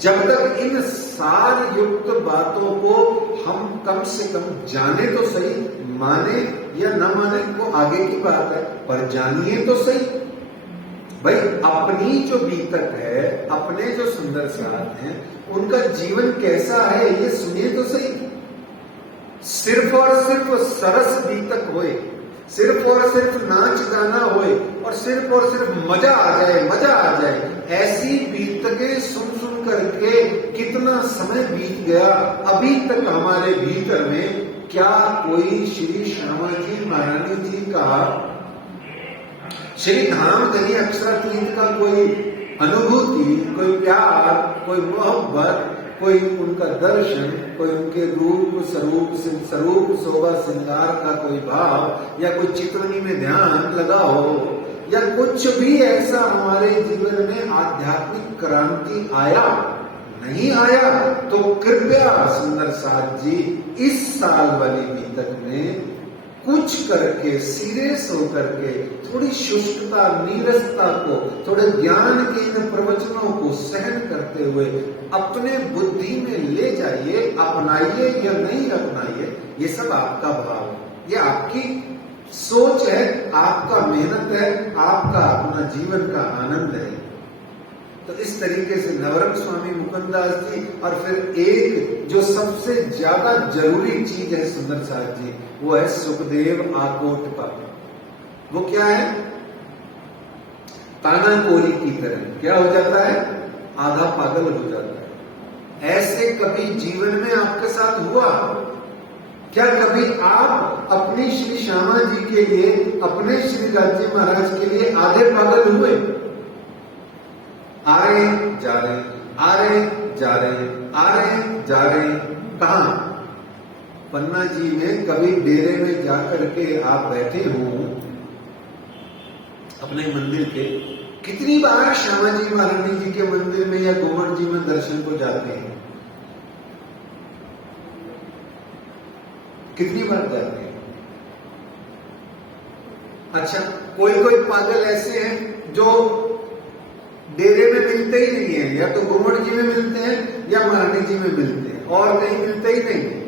जब तक इन सार युक्त बातों को हम कम से कम जाने तो सही, माने या न माने वो आगे की बात है, पर जानिए तो सही। भाई अपनी जो बीतक है, अपने जो सुंदर साथ हैं, उनका जीवन कैसा है ये सुनिए तो सही। सिर्फ और सिर्फ सरस बीतक होए, सिर्फ और सिर्फ नाच गाना होए और सिर्फ मजा आ जाए, मजा आ जाए, ऐसी बीतकें सुन सुन करके कितना समय बीत गया। अभी तक हमारे भीतर में क्या कोई श्री श्यामाजी महारानी जी का, श्री धामधनी अक्षरातीत का कोई अनुभूति, कोई प्यार, कोई मोहब्बत, कोई उनका दर्शन, कोई उनके रूप स्वरूप शोभा श्रृंगार का कोई भाव, या कोई चित्रनी में ध्यान लगा हो, या कुछ भी ऐसा हमारे जीवन में आध्यात्मिक क्रांति आया? नहीं आया। तो कृपया सुंदर साथ जी इस साल वाली बीतक में कुछ करके, सीरियस होकर के, थोड़ी शुष्कता, नीरसता को, थोड़े ज्ञान के इन प्रवचनों को सहन करते हुए अपने बुद्धि में ले जाइए। अपनाइए या नहीं अपनाइए, ये सब आपका भाव है, ये आपकी सोच है, आपका मेहनत है, आपका अपना जीवन का आनंद है। तो इस तरीके से नवरंग स्वामी मुकुंदास जी, और फिर एक जो सबसे ज्यादा जरूरी चीज है सुंदर साथ जी, वो है सुखदेव आकोट का। वो क्या है? तानाकोरी की तरह क्या हो जाता है? आधा पागल हो जाता है। ऐसे कभी जीवन में आपके साथ हुआ? क्या कभी आप अपनी श्री श्यामा जी के लिए, अपने श्री राज्य महाराज के लिए आधे पागल हुए? आ रहे जा रहे, आ रहे जा रहे, आ रहे जा रहे, कहां? पन्ना जी में कभी डेरे में जाकर के आप बैठे हो अपने मंदिर के, कितनी बार श्यामा जी महारानी जी के मंदिर में या गोमट जी में दर्शन को जाते हैं? कितनी बार जाते हैं? अच्छा, कोई पागल ऐसे हैं जो डेरे में मिलते ही नहीं है, या तो गोमट जी में मिलते हैं या महारानी जी में मिलते हैं, और कहीं मिलते ही नहीं।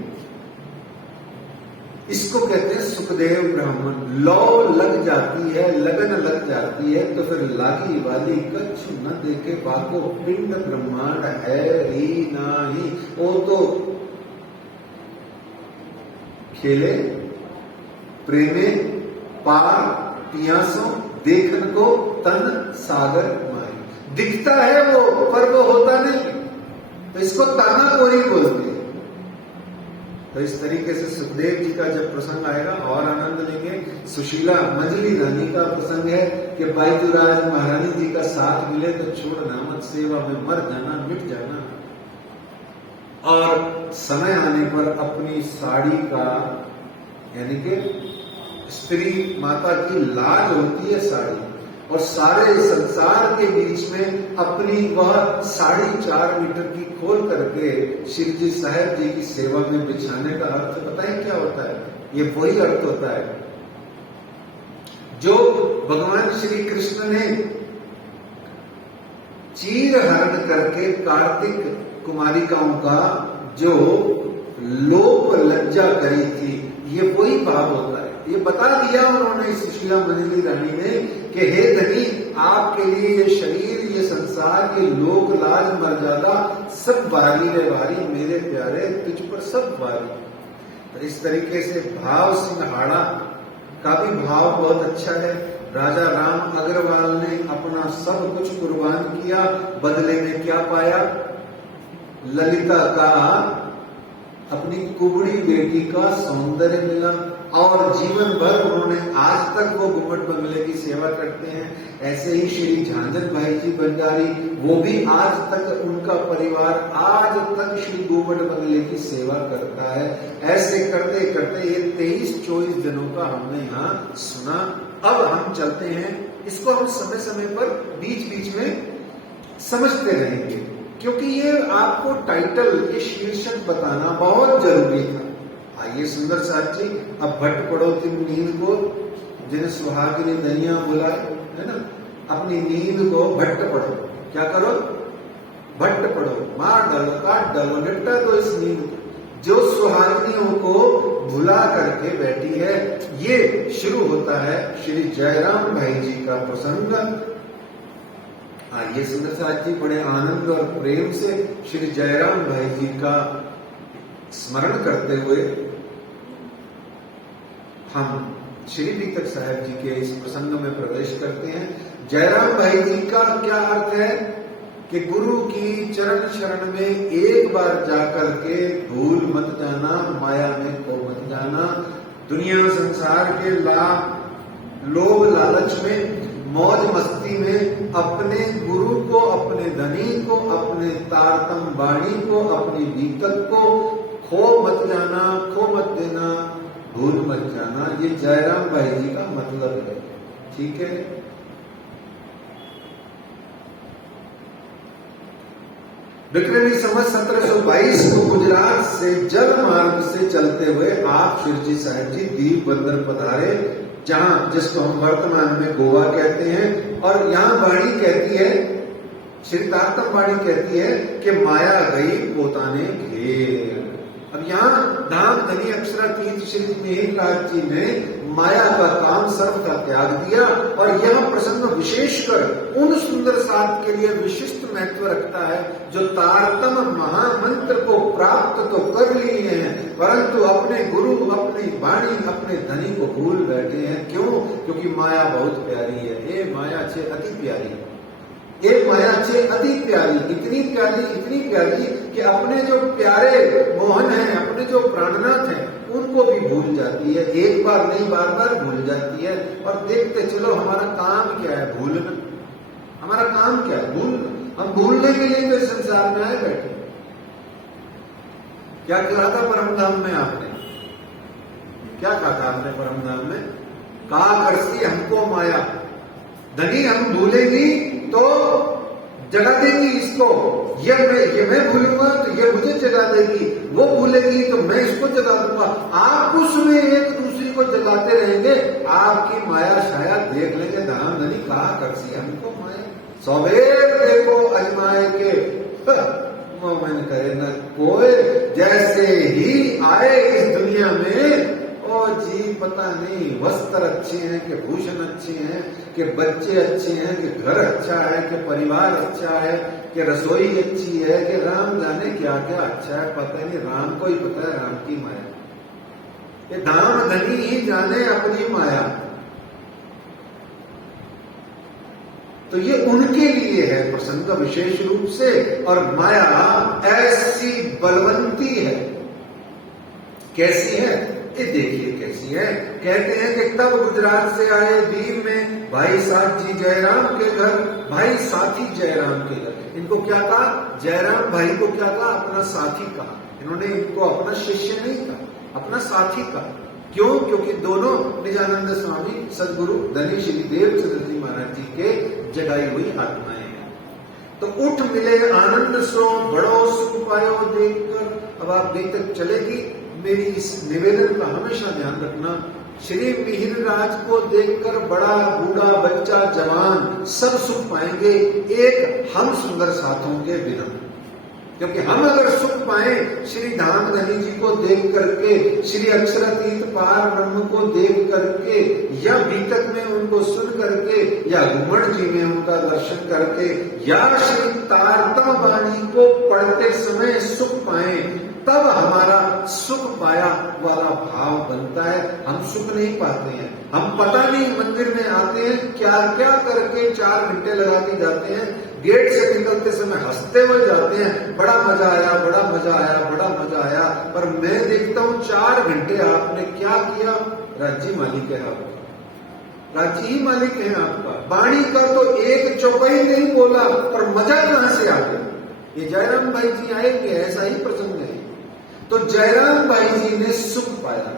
इसको कहते हैं सुखदेव ब्राह्मण। लौ लग जाती है, लगन लग जाती है, तो फिर लागी वाली कछु न देखे बाको पिंड ब्रह्मांड है ही नाही। वो तो खेले प्रेमे पार पियासों, देखन को तन सागर माई। दिखता है वो, पर वो होता नहीं, तो इसको तानाकोरी बोलते हैं। तो इस तरीके से सुखदेव जी का जब प्रसंग आएगा और आनंद लेंगे। सुशीला मंजली रानी का प्रसंग है कि बाईजूराज महारानी जी का साथ मिले तो छोड़ना मत, सेवा में मर जाना, मिट जाना। और समय आने पर अपनी साड़ी का, यानी कि स्त्री माता की लाज होती है साड़ी, और सारे संसार के बीच में अपनी वह 4.5 मीटर की खोल करके श्री जी साहब जी की सेवा में बिछाने का अर्थ पता है क्या होता है? ये वही अर्थ होता है जो भगवान श्री कृष्ण ने चीर हरण करके कार्तिक कुमारिकाओं का जो लोक लज्जा करी थी, ये वही भाव होता है। ये बता दिया उन्होंने सुशीला मंजली रानी ने कि हे धनी, आपके लिए ये शरीर, ये संसार, ये लोक लाज मर्यादा सब भारी रे भारी, मेरे प्यारे तुझ पर सब भारी। तो इस तरीके से भाव सिंहाड़ा का भी भाव बहुत अच्छा है। राजा राम अग्रवाल ने अपना सब कुछ कुर्बान किया, बदले में क्या पाया? ललिता का, अपनी कुबड़ी बेटी का सौंदर्य मिला, और जीवन भर उन्होंने आज तक वो घुमट बंगले की सेवा करते हैं। ऐसे ही श्री झांझन भाई जी बंजारी, वो भी आज तक, उनका परिवार आज तक श्री घुमट बंगले की सेवा करता है। ऐसे करते करते ये 23-24 दिनों का हमने यहाँ सुना। अब हम चलते हैं, इसको हम समय समय पर बीच बीच में समझते रहेंगे, क्योंकि ये आपको टाइटल, ये शीर्षक बताना बहुत जरूरी था। आइए सुंदर साथ जी, अब भट्ट पड़ो तुम नींद को, जिन्हें सुहागिनी नैया बुलाए, है ना, अपनी नींद को भट्ट पड़ो। क्या करो? भट्ट पड़ो, मार डालो, काट डालो, निपटा दो इस नींद को जो सुहागिनियों को भुला करके बैठी है। ये शुरू होता है श्री जयराम भाई जी का प्रसंग। आइए सुंदर साथ जी, बड़े आनंद और प्रेम से श्री जयराम भाई जी का स्मरण करते हुए हम श्री दीपक साहब जी के इस प्रसंग में प्रवेश करते हैं। जयराम भाई जी का क्या अर्थ है कि गुरु की चरण शरण में एक बार जाकर के भूल मत जाना, माया में खो मत जाना, दुनिया संसार के लोभ लालच में, मौज मस्ती में अपने गुरु को, अपने धनी को, अपने तारतम वाणी को, अपनी बीतक को खो मत जाना, खो मत देना, भूल मत जाना। ये जयराम भाई जी का मतलब है। ठीक है, विक्रमी संवत 1722 को गुजरात से जल मार्ग से चलते हुए आप शिरजी साहिब जी दीप बंदर पधारे, जहां, जिसको हम वर्तमान में गोवा कहते हैं। और यहाँ वाणी कहती है, श्री तारतम वाणी कहती है कि माया गई पोताने घेर। अब यहाँ धाम धनी अक्षरा तीर्थ श्री मेहरलाल जी ने माया का काम सर्व का त्याग दिया, और यह प्रसंग विशेषकर उन सुंदर साथ के लिए विशिष्ट महत्व रखता है जो तारतम महामंत्र को प्राप्त तो कर लिए हैं, परंतु अपने गुरु, अपनी वाणी, अपने धनी को भूल बैठे हैं। क्यों? क्योंकि माया बहुत प्यारी है। ये माया छे अति प्यारी है, एक माया छे अति प्यारी, इतनी प्यारी कि अपने जो प्यारे मोहन हैं, अपने जो प्राणनाथ हैं, उनको भी भूल जाती है। एक बार नहीं, बार बार भूल जाती है। और देखते चलो, हमारा काम क्या है? भूलना। हमारा काम क्या है? भूलना। हम भूलने के लिए तो इस संसार में आए बैठे। क्या कहा था परमधाम में आपने? क्या कहा था आपने परमधाम में? कहा करसी हमको माया, धनी हम भूलेगी तो जगा देगी इसको, ये मैं भूलूंगा तो ये मुझे जगा देगी, वो भूलेगी तो मैं इसको जगा दूंगा। आप उसमें एक दूसरे को जगाते रहेंगे, आपकी माया शायद देख लेंगे। धनाम धनी कहा करसी हमको माया, सवेर देखो अजमाए के मोहन करे न कोई। जैसे ही आए इस दुनिया में, ओ जी पता नहीं वस्त्र अच्छे हैं कि भूषण अच्छे हैं, कि बच्चे अच्छे हैं, कि घर अच्छा है, कि परिवार अच्छा है, कि रसोई अच्छी है, कि राम जाने क्या क्या अच्छा है, पता नहीं। राम को ही पता है राम की माया। ये धाम धनी ही जाने अपनी माया। तो ये उनके लिए है प्रसंग विशेष रूप से। और माया ऐसी बलवंती है। कैसी है? ये देखिए कैसी है। कहते हैं कि तब गुजरात से आए दीव में भाई साथ जी जयराम के घर, भाई साथी जयराम के घर। इनको क्या कहा? जयराम भाई को क्या कहा? अपना साथी कहा। इन्होंने इनको अपना शिष्य नहीं कहा, अपना साथी कहा। क्यों? क्योंकि दोनों निजानंद स्वामी सदगुरु धनी श्री देवचंद्र जी महाराज जी के जगाई हुई आत्माएं हैं। तो उठ मिले आनंद सो बड़ो सुख पायो देखकर। अब आप देख तक चलेगी। मेरी इस निवेदन का हमेशा ध्यान रखना, श्री मिहिर राज को देखकर बड़ा बूढ़ा बच्चा जवान सब सुख पाएंगे, एक हम सुंदर साथों के बिना। क्योंकि हम अगर सुख पाए श्री धामधनी जी को देख करके, श्री अक्षरातीत पार ब्रह्म को देख करके, या बीतक में उनको सुन करके, या घुमड़ जी में उनका दर्शन करके, या श्री तारतम वाणी को पढ़ते समय सुख पाए, तब हमारा सुख पाया वाला भाव बनता है। हम सुख नहीं पाते हैं, हम पता नहीं मंदिर में आते हैं क्या क्या करके 4 घंटे लगा के जाते हैं, गेट से निकलते समय हंसते हुए जाते हैं, बड़ा मजा आया, बड़ा मजा आया, बड़ा मजा आया। पर मैं देखता हूं 4 घंटे आपने क्या किया? राज्य मालिक है आपका, राज्य ही मालिक है आपका। वाणी का तो एक चौपाई नहीं बोला, पर मजा कहां से आ गया? ये जयराम भाई जी आएंगे, ऐसा ही प्रसंग है। तो जयराम भाई जी ने सुख पाया,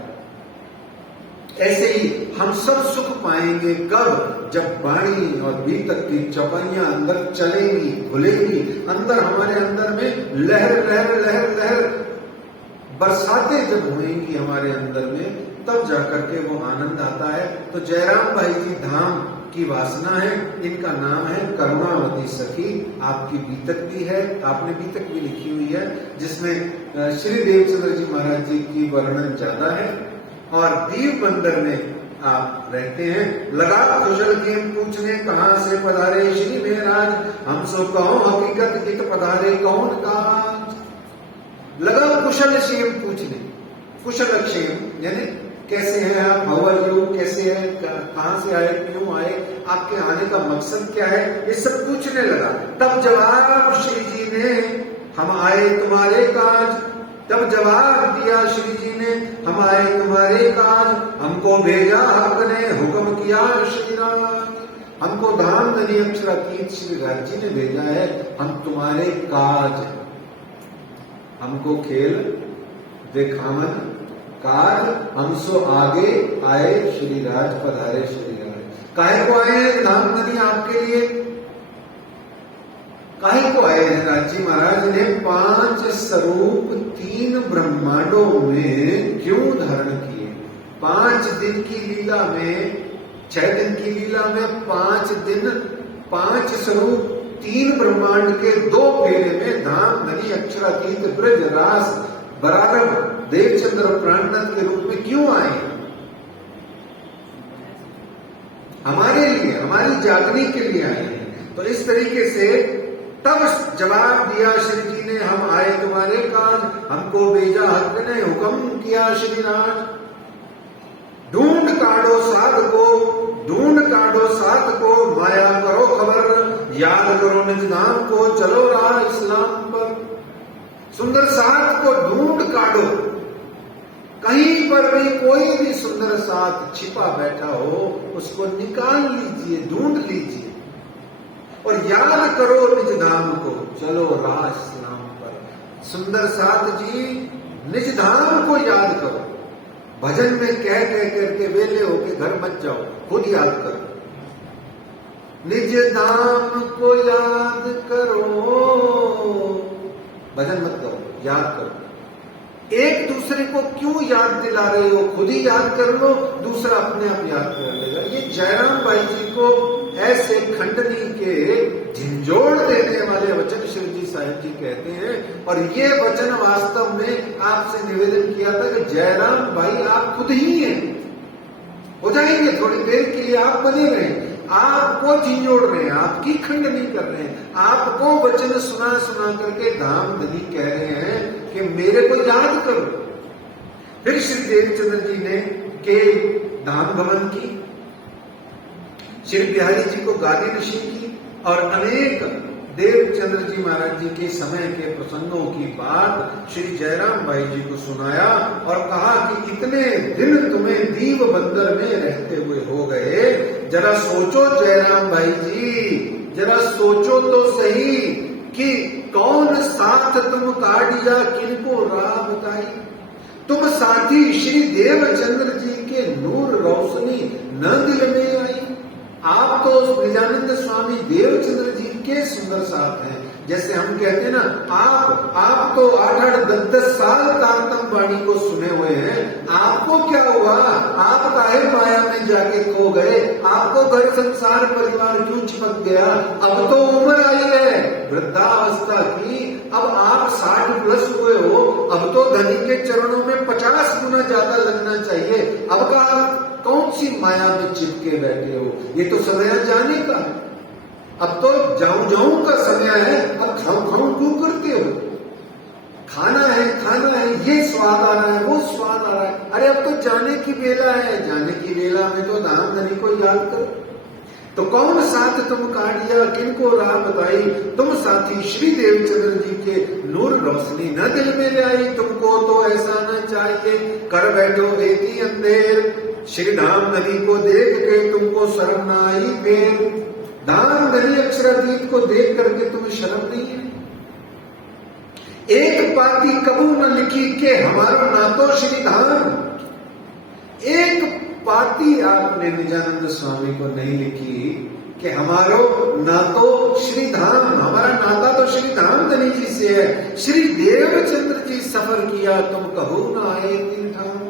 ऐसे ही हम सब सुख पाएंगे कब? जब वाणी और बीतक की चौपाइयां अंदर चलेंगी, खुलेंगी, अंदर हमारे अंदर में लहर लहर लहर लहर बरसातें जब होंगी हमारे अंदर में, तब जाकर के वो आनंद आता है। तो जयराम भाई जी धाम की वासना है, इनका नाम है करुणावती सखी। आपकी बीतक भी है, आपने बीतक भी लिखी हुई है, जिसमें श्री देवचंद्र जी महाराज जी की वर्णन ज्यादा है। और दीव बंदर में आप रहते हैं। लगा कुशल गेम पूछने कहां से पधारे श्री महाराज, हम सो कहो हकीकत इत पधारे कौन काज। लगा कुशल क्षेम पूछने, कुशल क्षेम यानी कैसे हैं आप, हाउ आर यू, कैसे हैं, कहां से आए, क्यों आए, आपके आने का मकसद क्या है, ये सब पूछने लगा। तब जवाब श्री जी ने, हम आए तुम्हारे काज। तब जवाब दिया श्री जी ने, हम आए तुम्हारे काज। हमको भेजा हक ने, हुक्म किया श्री राज। हमको धामधनी अक्षरातीत श्री राज जी ने भेजा है, हम तुम्हारे काज। हमको खेल देखावन काज, हमसो आगे आए श्री राज पधारे श्री राज। काहे को आए हैं धामधनी आपके लिए? काहे को आए हैं? राज जी महाराज ने 5 स्वरूप 3 ब्रह्मांडों में क्यों धारण किए? 5 दिन की लीला में, 6 दिन की लीला में 5 दिन 5 स्वरूप 3 ब्रह्मांड के 2 फेरे में धामधनी अक्षरातीत ब्रज रास बराबर देवचंद्र प्राणनाथ के रूप में क्यों आए? हमारे लिए, हमारी जागने के लिए आए हैं। तो इस तरीके से तब जवाब दिया श्री जी ने, हम आए तुम्हारे काज। हमको भेजा हक ने, हुक्म किया श्री राज। ढूंढ काढ़ो साध को, ढूंढ काढ़ो साध को, माया करो खबर, याद करो निज नाम को, चलो राह इस्लाम पर। सुंदर साथ को ढूंढ काढ़ो, कहीं पर भी कोई भी सुंदर साथ छिपा बैठा हो, उसको निकाल लीजिए, ढूंढ लीजिए, और याद करो निज धाम को, चलो राह इस्लाम पर। सुंदर साथ जी निज धाम को याद करो। भजन में कह करके वेले होके घर मत जाओ, खुद याद करो। निज धाम को याद करो, भजन मत करो, याद करो। एक दूसरे को क्यों याद दिला रहे हो? खुद ही याद कर लो, दूसरा अपने आप याद कर लेगा। ये जयराम भाई जी को ऐसे खंडनी के झिंझोड़ देने वाले वचन शिव जी साहिब जी कहते हैं। और ये वचन वास्तव में आपसे निवेदन किया था कि जयराम भाई आप खुद ही हैं, हो जाएंगे थोड़ी देर के लिए, आप बने रहें। आपको झिंझोड़ रहे हैं, आपकी खंडनी कर रहे हैं, आपको वचन सुना सुना करके धामधनी कह रहे हैं कि मेरे को याद करो। फिर श्री देवचंद्र जी ने के धाम भवन की, श्री बिहारी जी को गादी नशी की, और अनेक देवचंद्र जी महाराज जी के समय के प्रसंगों की बात श्री जयराम भाई जी को सुनाया और कहा कि इतने दिन तुम्हें दीव बंदर में रहते हुए हो गए, जरा सोचो जयराम भाई जी, जरा सोचो तो सही कि कौन साथ तुम काढ़िया, किनको राह बताई। तुम साथी श्री देवचंद्र जी के नूर रोशनी न दिल में आई। आप तो निजानंद स्वामी देवचंद्र जी के सुंदर साथ हैं। जैसे हम कहते हैं ना, आप तो 8-8, 10-10 साल तारतम वाणी को सुने हुए हैं, आपको क्या हुआ? आप काहे माया में जाके खो गए? आपको घर संसार परिवार क्यों चिपक गया? अब तो उम्र आई है वृद्धावस्था की, अब आप 60 प्लस हुए हो, अब तो धनी के चरणों में 50 गुना ज्यादा लगना चाहिए। अब का कौन सी माया में चिपके बैठे हो? ये तो समय जाने का, अब तो जाऊं का समय है। अब खाऊं क्यों करते हो? खाना है, ये स्वाद आ रहा है, वो स्वाद आ रहा है। अरे अब तो जाने की बेला है, जाने की बेला में तो दाम धनी को याद करो। तो कौन साथ तुम काटिया, किनको राह बताई, तुम साथी श्री देवचंद्र जी के नूर रोशनी न दिल में ले आई। तुमको तो ऐसा न चाहिए, कर बैठो देती अंधेर, श्री धाम नदी को देख के तुमको शर्म न आई फिर। धाम नदी अक्षरातीत को देख करके तुम्हें शर्म नहीं है? एक पाती कबू न लिखी के हमारा नातो श्री धाम। एक पाती आपने निजानंद स्वामी को नहीं लिखी कि हमारो नातो श्री धाम, हमारा नाता तो श्री धाम धनी जी से है। श्री देवचंद्र जी सफर किया, तुम कहो न आए तीन धाम।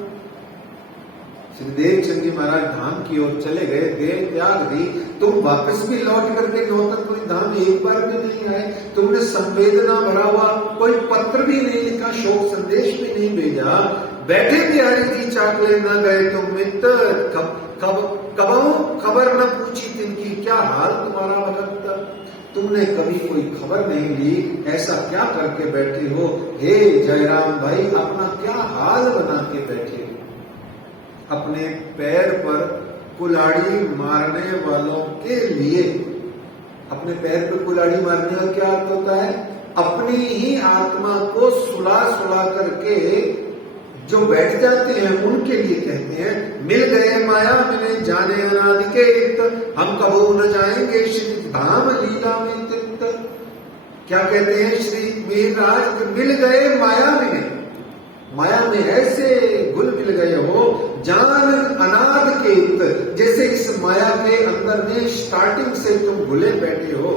श्री देवचंद्र जी महाराज धाम की ओर चले गए, देह त्याग दी, तुम वापस भी लौट करके नौतनपुरी धाम एक बार भी नहीं आए। तुमने संवेदना भरा हुआ कोई पत्र भी नहीं लिखा, शोक संदेश भी नहीं भेजा। बैठे बिहारी जी चाकले न गए तुम मित्र, कब खबर न पूछी तिनकी, क्या हाल तुम्हारा भगत। तुमने कभी कोई खबर नहीं ली, ऐसा क्या करके बैठे हो? हे जयराम भाई, अपना क्या हाल बना के बैठे हो? अपने पैर पर कुल्हाड़ी मारने वालों के लिए, अपने पैर पर कुल्हाड़ी मारने का क्या अर्थ होता है? अपनी ही आत्मा को सुला करके जो बैठ जाते हैं उनके लिए कहते हैं, मिल गए माया मिले जाने अनादि के इत, हम कबू न जाएंगे श्री धाम लीला में तित। क्या कहते हैं श्री वीरराज? मिल गए माया मिले, माया में ऐसे घुल मिल गए हो जान अनाद के, जैसे इस माया के अंदर में स्टार्टिंग से तुम घुले बैठे हो।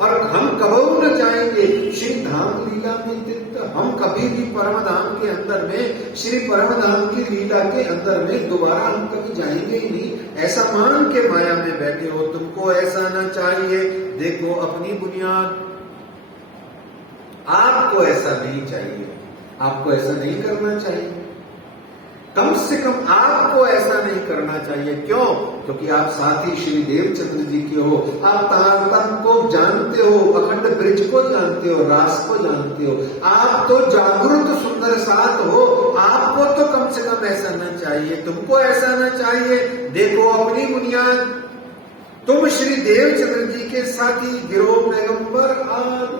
और हम कबू न जाएंगे श्री धाम लीला में तित, हम कभी भी परम धाम के अंदर में, श्री परम धाम की लीला के अंदर में दोबारा हम कभी जाएंगे ही नहीं। ऐसा मान के माया में बैठे हो, तुमको ऐसा न चाहिए। देखो अपनी बुनियाद, आपको ऐसा नहीं चाहिए, आपको ऐसा नहीं करना चाहिए। कम से कम आपको ऐसा नहीं करना चाहिए। क्यों? क्योंकि आप साथी श्री देवचंद्र जी के हो, आप तारतम को जानते हो, अखंड ब्रिज को जानते हो, रास को जानते हो, आप तो जागृत सुंदर साथ हो। आपको तो कम से कम ऐसा न चाहिए, तुमको ऐसा न चाहिए। देखो अपनी बुनियाद, तुम श्री देवचंद्र जी के साथी गिरो पैगंबर आद,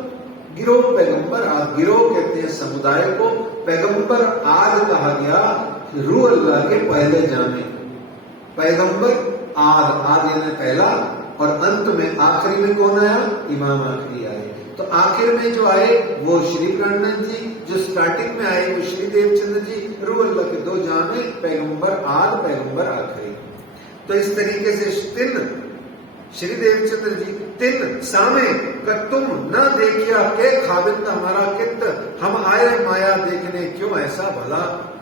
गिरो पैगंबर आद, गिरो कहते हैं समुदाय को, पैगंबर आद कहा गया रू अल्लाह के पहले जामे। पैगंबर आद यानी पहला, और अंत में आखिरी में कौन आया? इमाम आखिरी आए। तो आखिर में जो आए वो श्री प्राणनाथ जी, जो स्टार्टिंग में आए वो श्री देवचंद्र जी, रू अल्लाह के दो जामे, पैगंबर आद, पैगंबर आखिरी। तो इस तरीके से तीन श्री देवचंद्र जी, तीन सामे का तुम न देखिया के खाविंद हमारा कित, हम आए माया देखने, क्यों ऐसा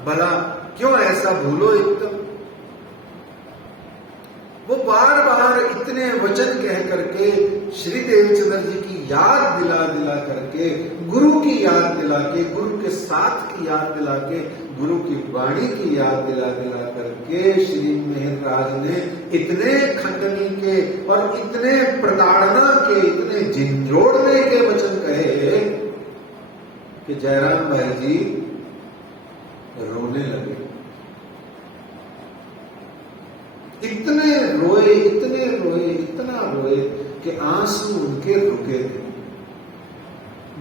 भला क्यों ऐसा भूलो एकदम। वो बार बार इतने वचन कह करके श्री देवचंद्र जी की याद दिला करके, गुरु की याद दिला के, गुरु के साथ की याद दिला के, गुरु की वाणी की याद दिला करके श्री मेहरराज ने इतने खंडनी के और इतने प्रताड़ना के, इतने झिंझोड़ने के वचन कहे कि जयराम भाई जी रोने लगे। इतने रोए, इतना रोए कि आंसू उनके रुके थे।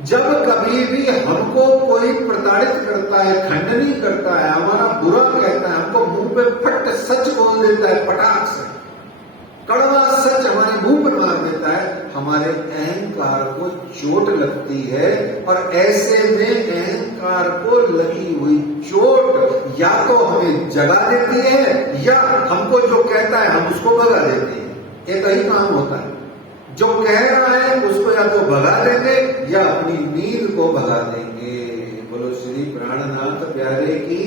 जब कभी भी हमको कोई प्रताड़ित करता है, खंडनी करता है, हमारा बुरा कहता है, हमको मुंह पे फट सच बोल देता है, पटाख से कड़वा सच हमारे मुंह पर मार देता है, हमारे अहंकार को चोट लगती है। और ऐसे में अहंकार को लगी हुई चोट या तो हमें जगा देती है, या हमको जो कहता है हम उसको भगा देते हैं। एक ही काम होता है, जो कह रहा है उसको या तो भगा देंगे या अपनी नींद को भगा देंगे। बोलो श्री प्राणनाथ प्यारे की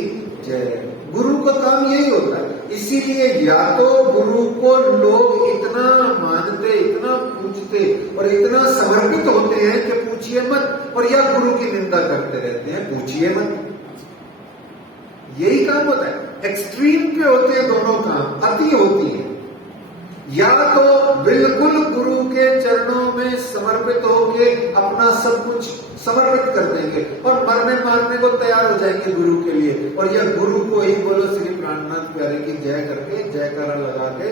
जय। गुरु का काम यही होता है। इसीलिए या तो गुरु को लोग इतना मानते, इतना पूजते और इतना समर्पित होते हैं कि पूछिए मत, और या गुरु की निंदा करते रहते हैं, पूछिए मत। यही काम होता है। एक्सट्रीम पे होते हैं दोनों काम, अति होती है। या तो बिल्कुल गुरु के चरणों में समर्पित होके अपना सब कुछ समर्पित कर देंगे और मरने मारने को तैयार हो जाएंगे गुरु के लिए, और या गुरु को ही बोलो श्री प्राणनाथ प्यारे की जय करके जयकारा लगा के।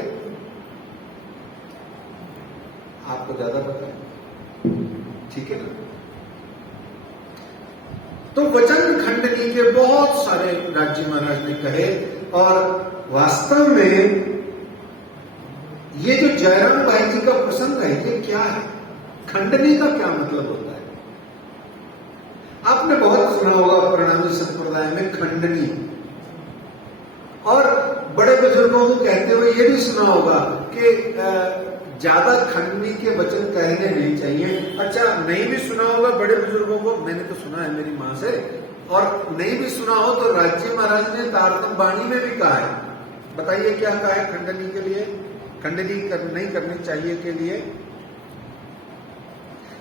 आपको ज्यादा पता है, ठीक है ना। तो वचन खंडनी के बहुत सारे राजी महाराज ने कहे, और वास्तव में ये जो जयराम भाई जी का प्रसंग है, ये क्या है? खंडनी का क्या मतलब होता है? आपने बहुत सुना होगा प्रणामी संप्रदाय में खंडनी, और बड़े बुजुर्गों को कहते हुए ये भी सुना होगा कि ज्यादा खंडनी के वचन कहने नहीं चाहिए। अच्छा, नहीं भी सुना होगा बड़े बुजुर्गों को, मैंने तो सुना है मेरी माँ से, और नहीं भी सुना हो तो राज्य महाराज ने तारतम वाणी में भी कहा है। बताइए क्या कहा है खंडनी के लिए, खंडनी नहीं करनी चाहिए के लिए?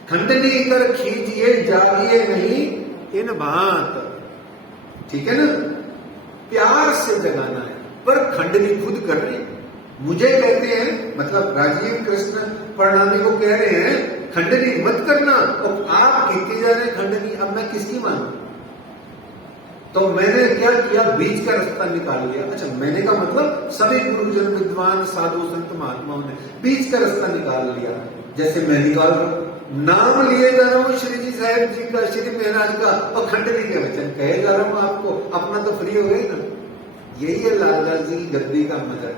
खंडनी कर खींचिए जागिए नहीं इन बात, ठीक है ना। प्यार से जगाना है, पर खंडनी खुद कर रही है। मुझे कहते हैं, मतलब राजीव कृष्ण प्रणामी को कह रहे हैं खंडनी मत करना, और आप कहते जा रहे हैं खंडनी। अब मैं किसकी मानूं? तो मैंने क्या किया, बीच का रास्ता निकाल लिया। अच्छा, मैंने का मतलब सभी गुरुजन विद्वान साधु संत महात्माओं ने बीच का रास्ता निकाल लिया। जैसे मैं निकाल रहा हूं, नाम लिए जा रहा हूं श्री जी साहब जी का, श्री महाराज का, और खंडनी के वचन कहे जा रहा हूं आपको, अपना तो फ्री हो गई ना। यही है लालदास जी की गद्दी का मजा।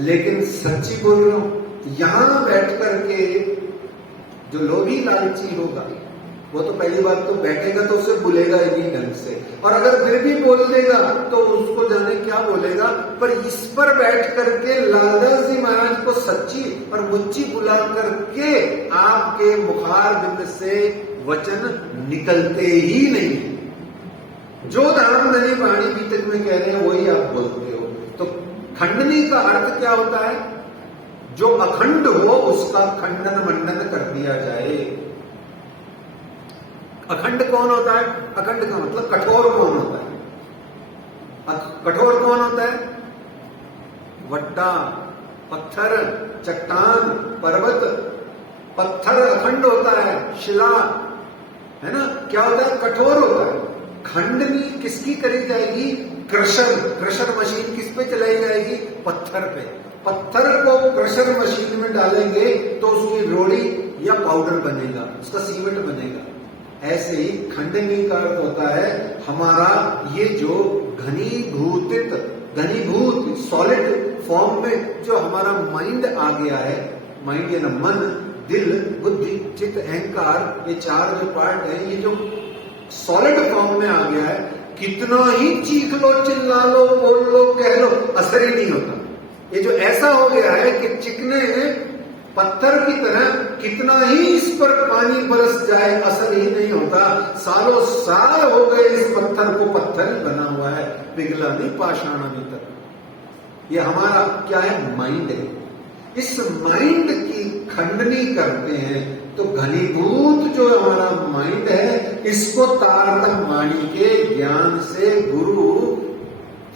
लेकिन सच्ची बोल रहा हूं, यहां बैठ करके जो लोभी लालची होगा, वो तो पहली बात तो बैठेगा तो उसे बोलेगा ही नहीं ढंग से, और अगर फिर भी बोल देगा तो उसको जाने क्या बोलेगा। पर इस पर बैठ करके लालदास जी महाराज को सच्ची और मुच्ची बुला करके आपके मुखार बिंद से वचन निकलते ही नहीं। जो धर्मधनी वाणी बीतक में कह रहे हैं वही आप बोलते हो। तो खंडनी का अर्थ क्या होता है? जो अखंड हो उसका खंडन मंडन कर दिया जाए। अखंड कौन होता है? अखंड का मतलब कठोर कौन होता है? कठोर कौन होता है? वट्टा, पत्थर, चट्टान, पर्वत। पत्थर अखंड होता है, शिला, है ना, क्या होता है? कठोर होता है। खंडनी किसकी करी जाएगी? क्रशर मशीन किस पे चलाई जाएगी? पत्थर पे। पत्थर को क्रशर मशीन में डालेंगे तो उसकी रोड़ी या पाउडर बनेगा, उसका सीमेंट बनेगा। ऐसे ही खंडनी का अर्थ होता है हमारा ये जो घनीभूत सॉलिड फॉर्म में जो हमारा माइंड आ गया है, माइंड यानी मन, दिल, बुद्धि, चित्त, अहंकार, ये चार जो पार्ट है, ये जो सॉलिड फॉर्म में आ गया है, कितना ही चीख लो, चिल्ला लो, बोल लो, कह लो, असर ही नहीं होता। ये जो ऐसा हो गया है कि चिकने पत्थर की तरह कितना ही इस पर पानी बरस जाए असर ही नहीं होता। सालों साल हो गए इस पत्थर को पत्थर ही बना हुआ है, पिघला नहीं पाषाण अभी तक। ये हमारा क्या है? माइंड है। इस माइंड की खंडनी करते हैं तो घनीभूत जो हमारा माइंड है, इसको तारतम वाणी के ज्ञान से गुरु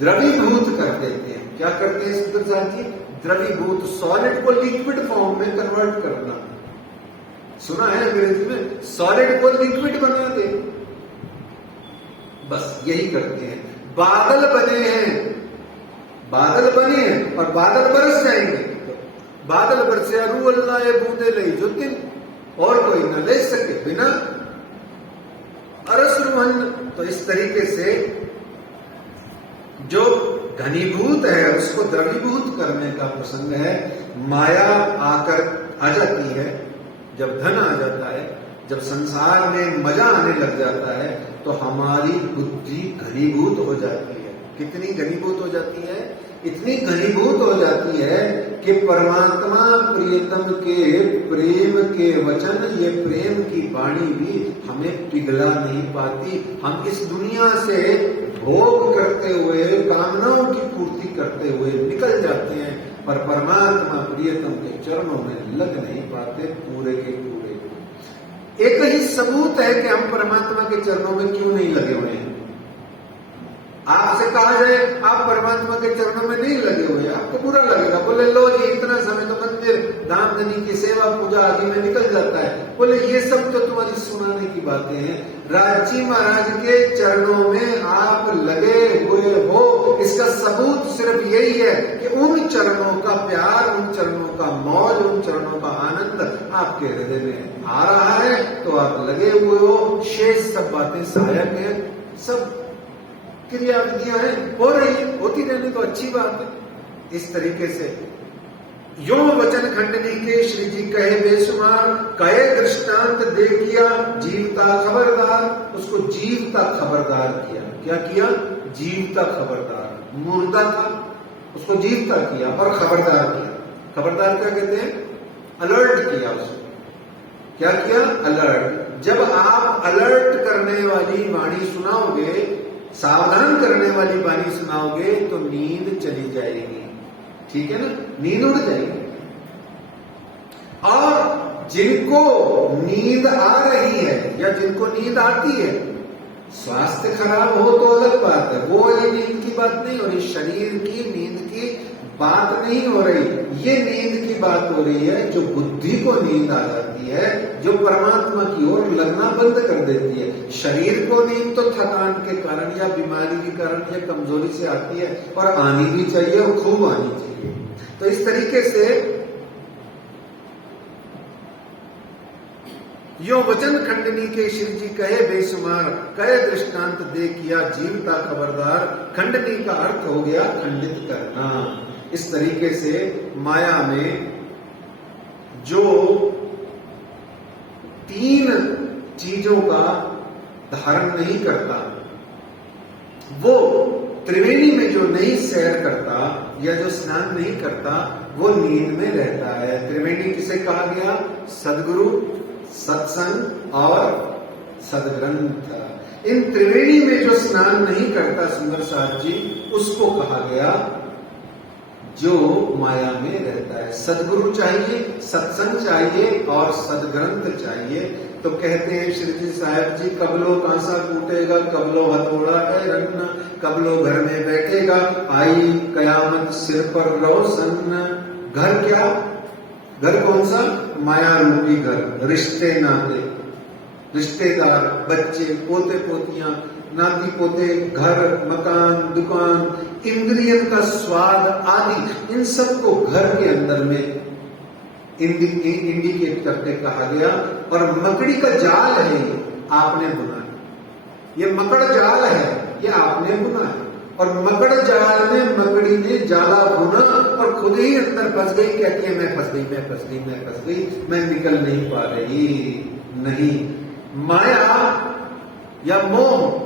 द्रवीभूत कर देते हैं। क्या करते हैं सुंदर साथ जी? द्रवीभूत, सॉलिड को लिक्विड फॉर्म में कन्वर्ट करना। सुना है अंग्रेजी में, सॉलिड को लिक्विड बना दे, बस यही करते हैं। बादल बने हैं, बादल बने हैं और बादल बरस जाएंगे। बादल बरसे रू अल्लाह बूंदे ले जो दिन और कोई न ले सके बिना अरस रुहन। तो इस तरीके से जो घनीभूत है उसको द्रवीभूत करने का प्रसंग है। माया आकर आ जाती है, जब धन आ जाता है, जब संसार में मजा आने लग जाता है तो हमारी बुद्धि घनीभूत हो जाती है। कितनी घनीभूत हो जाती है इतनी घनीभूत हो जाती है कि परमात्मा प्रियतम के प्रेम के वचन, ये प्रेम की वाणी भी हमें पिघला नहीं पाती। हम इस दुनिया से भोग करते हुए, कामनाओं की पूर्ति करते हुए निकल जाते हैं, पर परमात्मा प्रियतम के चरणों में लग नहीं पाते पूरे के पूरे। एक ही सबूत है कि हम परमात्मा के चरणों में क्यों नहीं लगे हुए हैं। आपसे कहा जाए आप परमात्मा के चरणों में नहीं लगे हुए, आपको बुरा लगेगा। बोले लो जी इतना समय तो मंदिर दान दनी की सेवा पूजा आदि में निकल जाता है। बोले ये सब तो तुम्हारी सुनाने की बातें हैं। राजी महाराज के चरणों में आप लगे हुए हो, इसका सबूत सिर्फ यही है कि उन चरणों का प्यार, उन चरणों का मौज, उन चरणों का आनंद आपके हृदय में आ रहा है तो आप लगे हुए हो। शेष सब बातें सहायक है, सब क्रियाविधियां हैं, हो रही है, होती रहने तो अच्छी बात है। इस तरीके से यो वचन खंडनी के श्री जी कहे बेशुमार, कहे दृष्टांत दे किया जीवता खबरदार। उसको जीवता खबरदार किया। क्या किया? जीवता खबरदार। मुर्दा था, उसको जीवता किया और खबरदार किया। खबरदार क्या कहते हैं? अलर्ट किया उसको। क्या किया? अलर्ट। जब आप अलर्ट करने वाली वाणी सुनाओगे, सावधान करने वाली वाणी सुनाओगे तो नींद चली जाएगी। ठीक है ना? नींद उड़ जाएगी। और जिनको नींद आ रही है या जिनको नींद आती है, स्वास्थ्य खराब हो तो अलग बात है, वो वाली नींद की बात नहीं हो रही। शरीर की नींद की बात नहीं हो रही, ये नींद की बात हो रही है जो बुद्धि को नींद आ जाती है, जो परमात्मा की ओर लगना बंद कर देती है। शरीर को नींद तो थकान के कारण या बीमारी के कारण या कमजोरी से आती है, और आनी भी चाहिए और खूब आनी चाहिए। तो इस तरीके से यो वचन खंडनी के श्री जी कहे बेशुमार, कहे दृष्टांत दे किया जीवता खबरदार। खंडनी का अर्थ हो गया खंडित करना। इस तरीके से माया में जो तीन चीजों का धारण नहीं करता, वो त्रिवेणी में जो नहीं सैर करता या जो स्नान नहीं करता, वो नींद में रहता है। त्रिवेणी किसे कहा गया? सदगुरु, सत्संग और सदग्रंथ। इन त्रिवेणी में जो स्नान नहीं करता सुंदर साथ जी, उसको कहा गया जो माया में रहता है। सदगुरु चाहिए, सत्संग चाहिए और सदग्रंथ चाहिए। तो कहते हैं श्री जी साहब जी, कबलो कांसा कूटेगा, कबलो हथौड़ा है रखना, कबलो घर में बैठेगा, आई कयामत सिर पर रोशन। घर क्या? घर कौन सा? माया रूपी घर। रिश्ते नाते, रिश्तेदार, बच्चे, पोते पोतियां, नाती पोते, घर, मकान, दुकान, इंद्रियन का स्वाद आदि, इन सबको घर के अंदर में इंडिकेट करके कहा गया। और मकड़ी का जाल है, ये आपने बुना है। ये मकड़ जाल है, ये आपने बुना है। और मकड़ जाल में मकड़ी ने जाला बुना और खुद ही अंदर फंस गई। कहती है मैं फंस गई, मैं फंस गई, मैं फंस गई, मैं निकल नहीं पा रही। नहीं, माया या मोह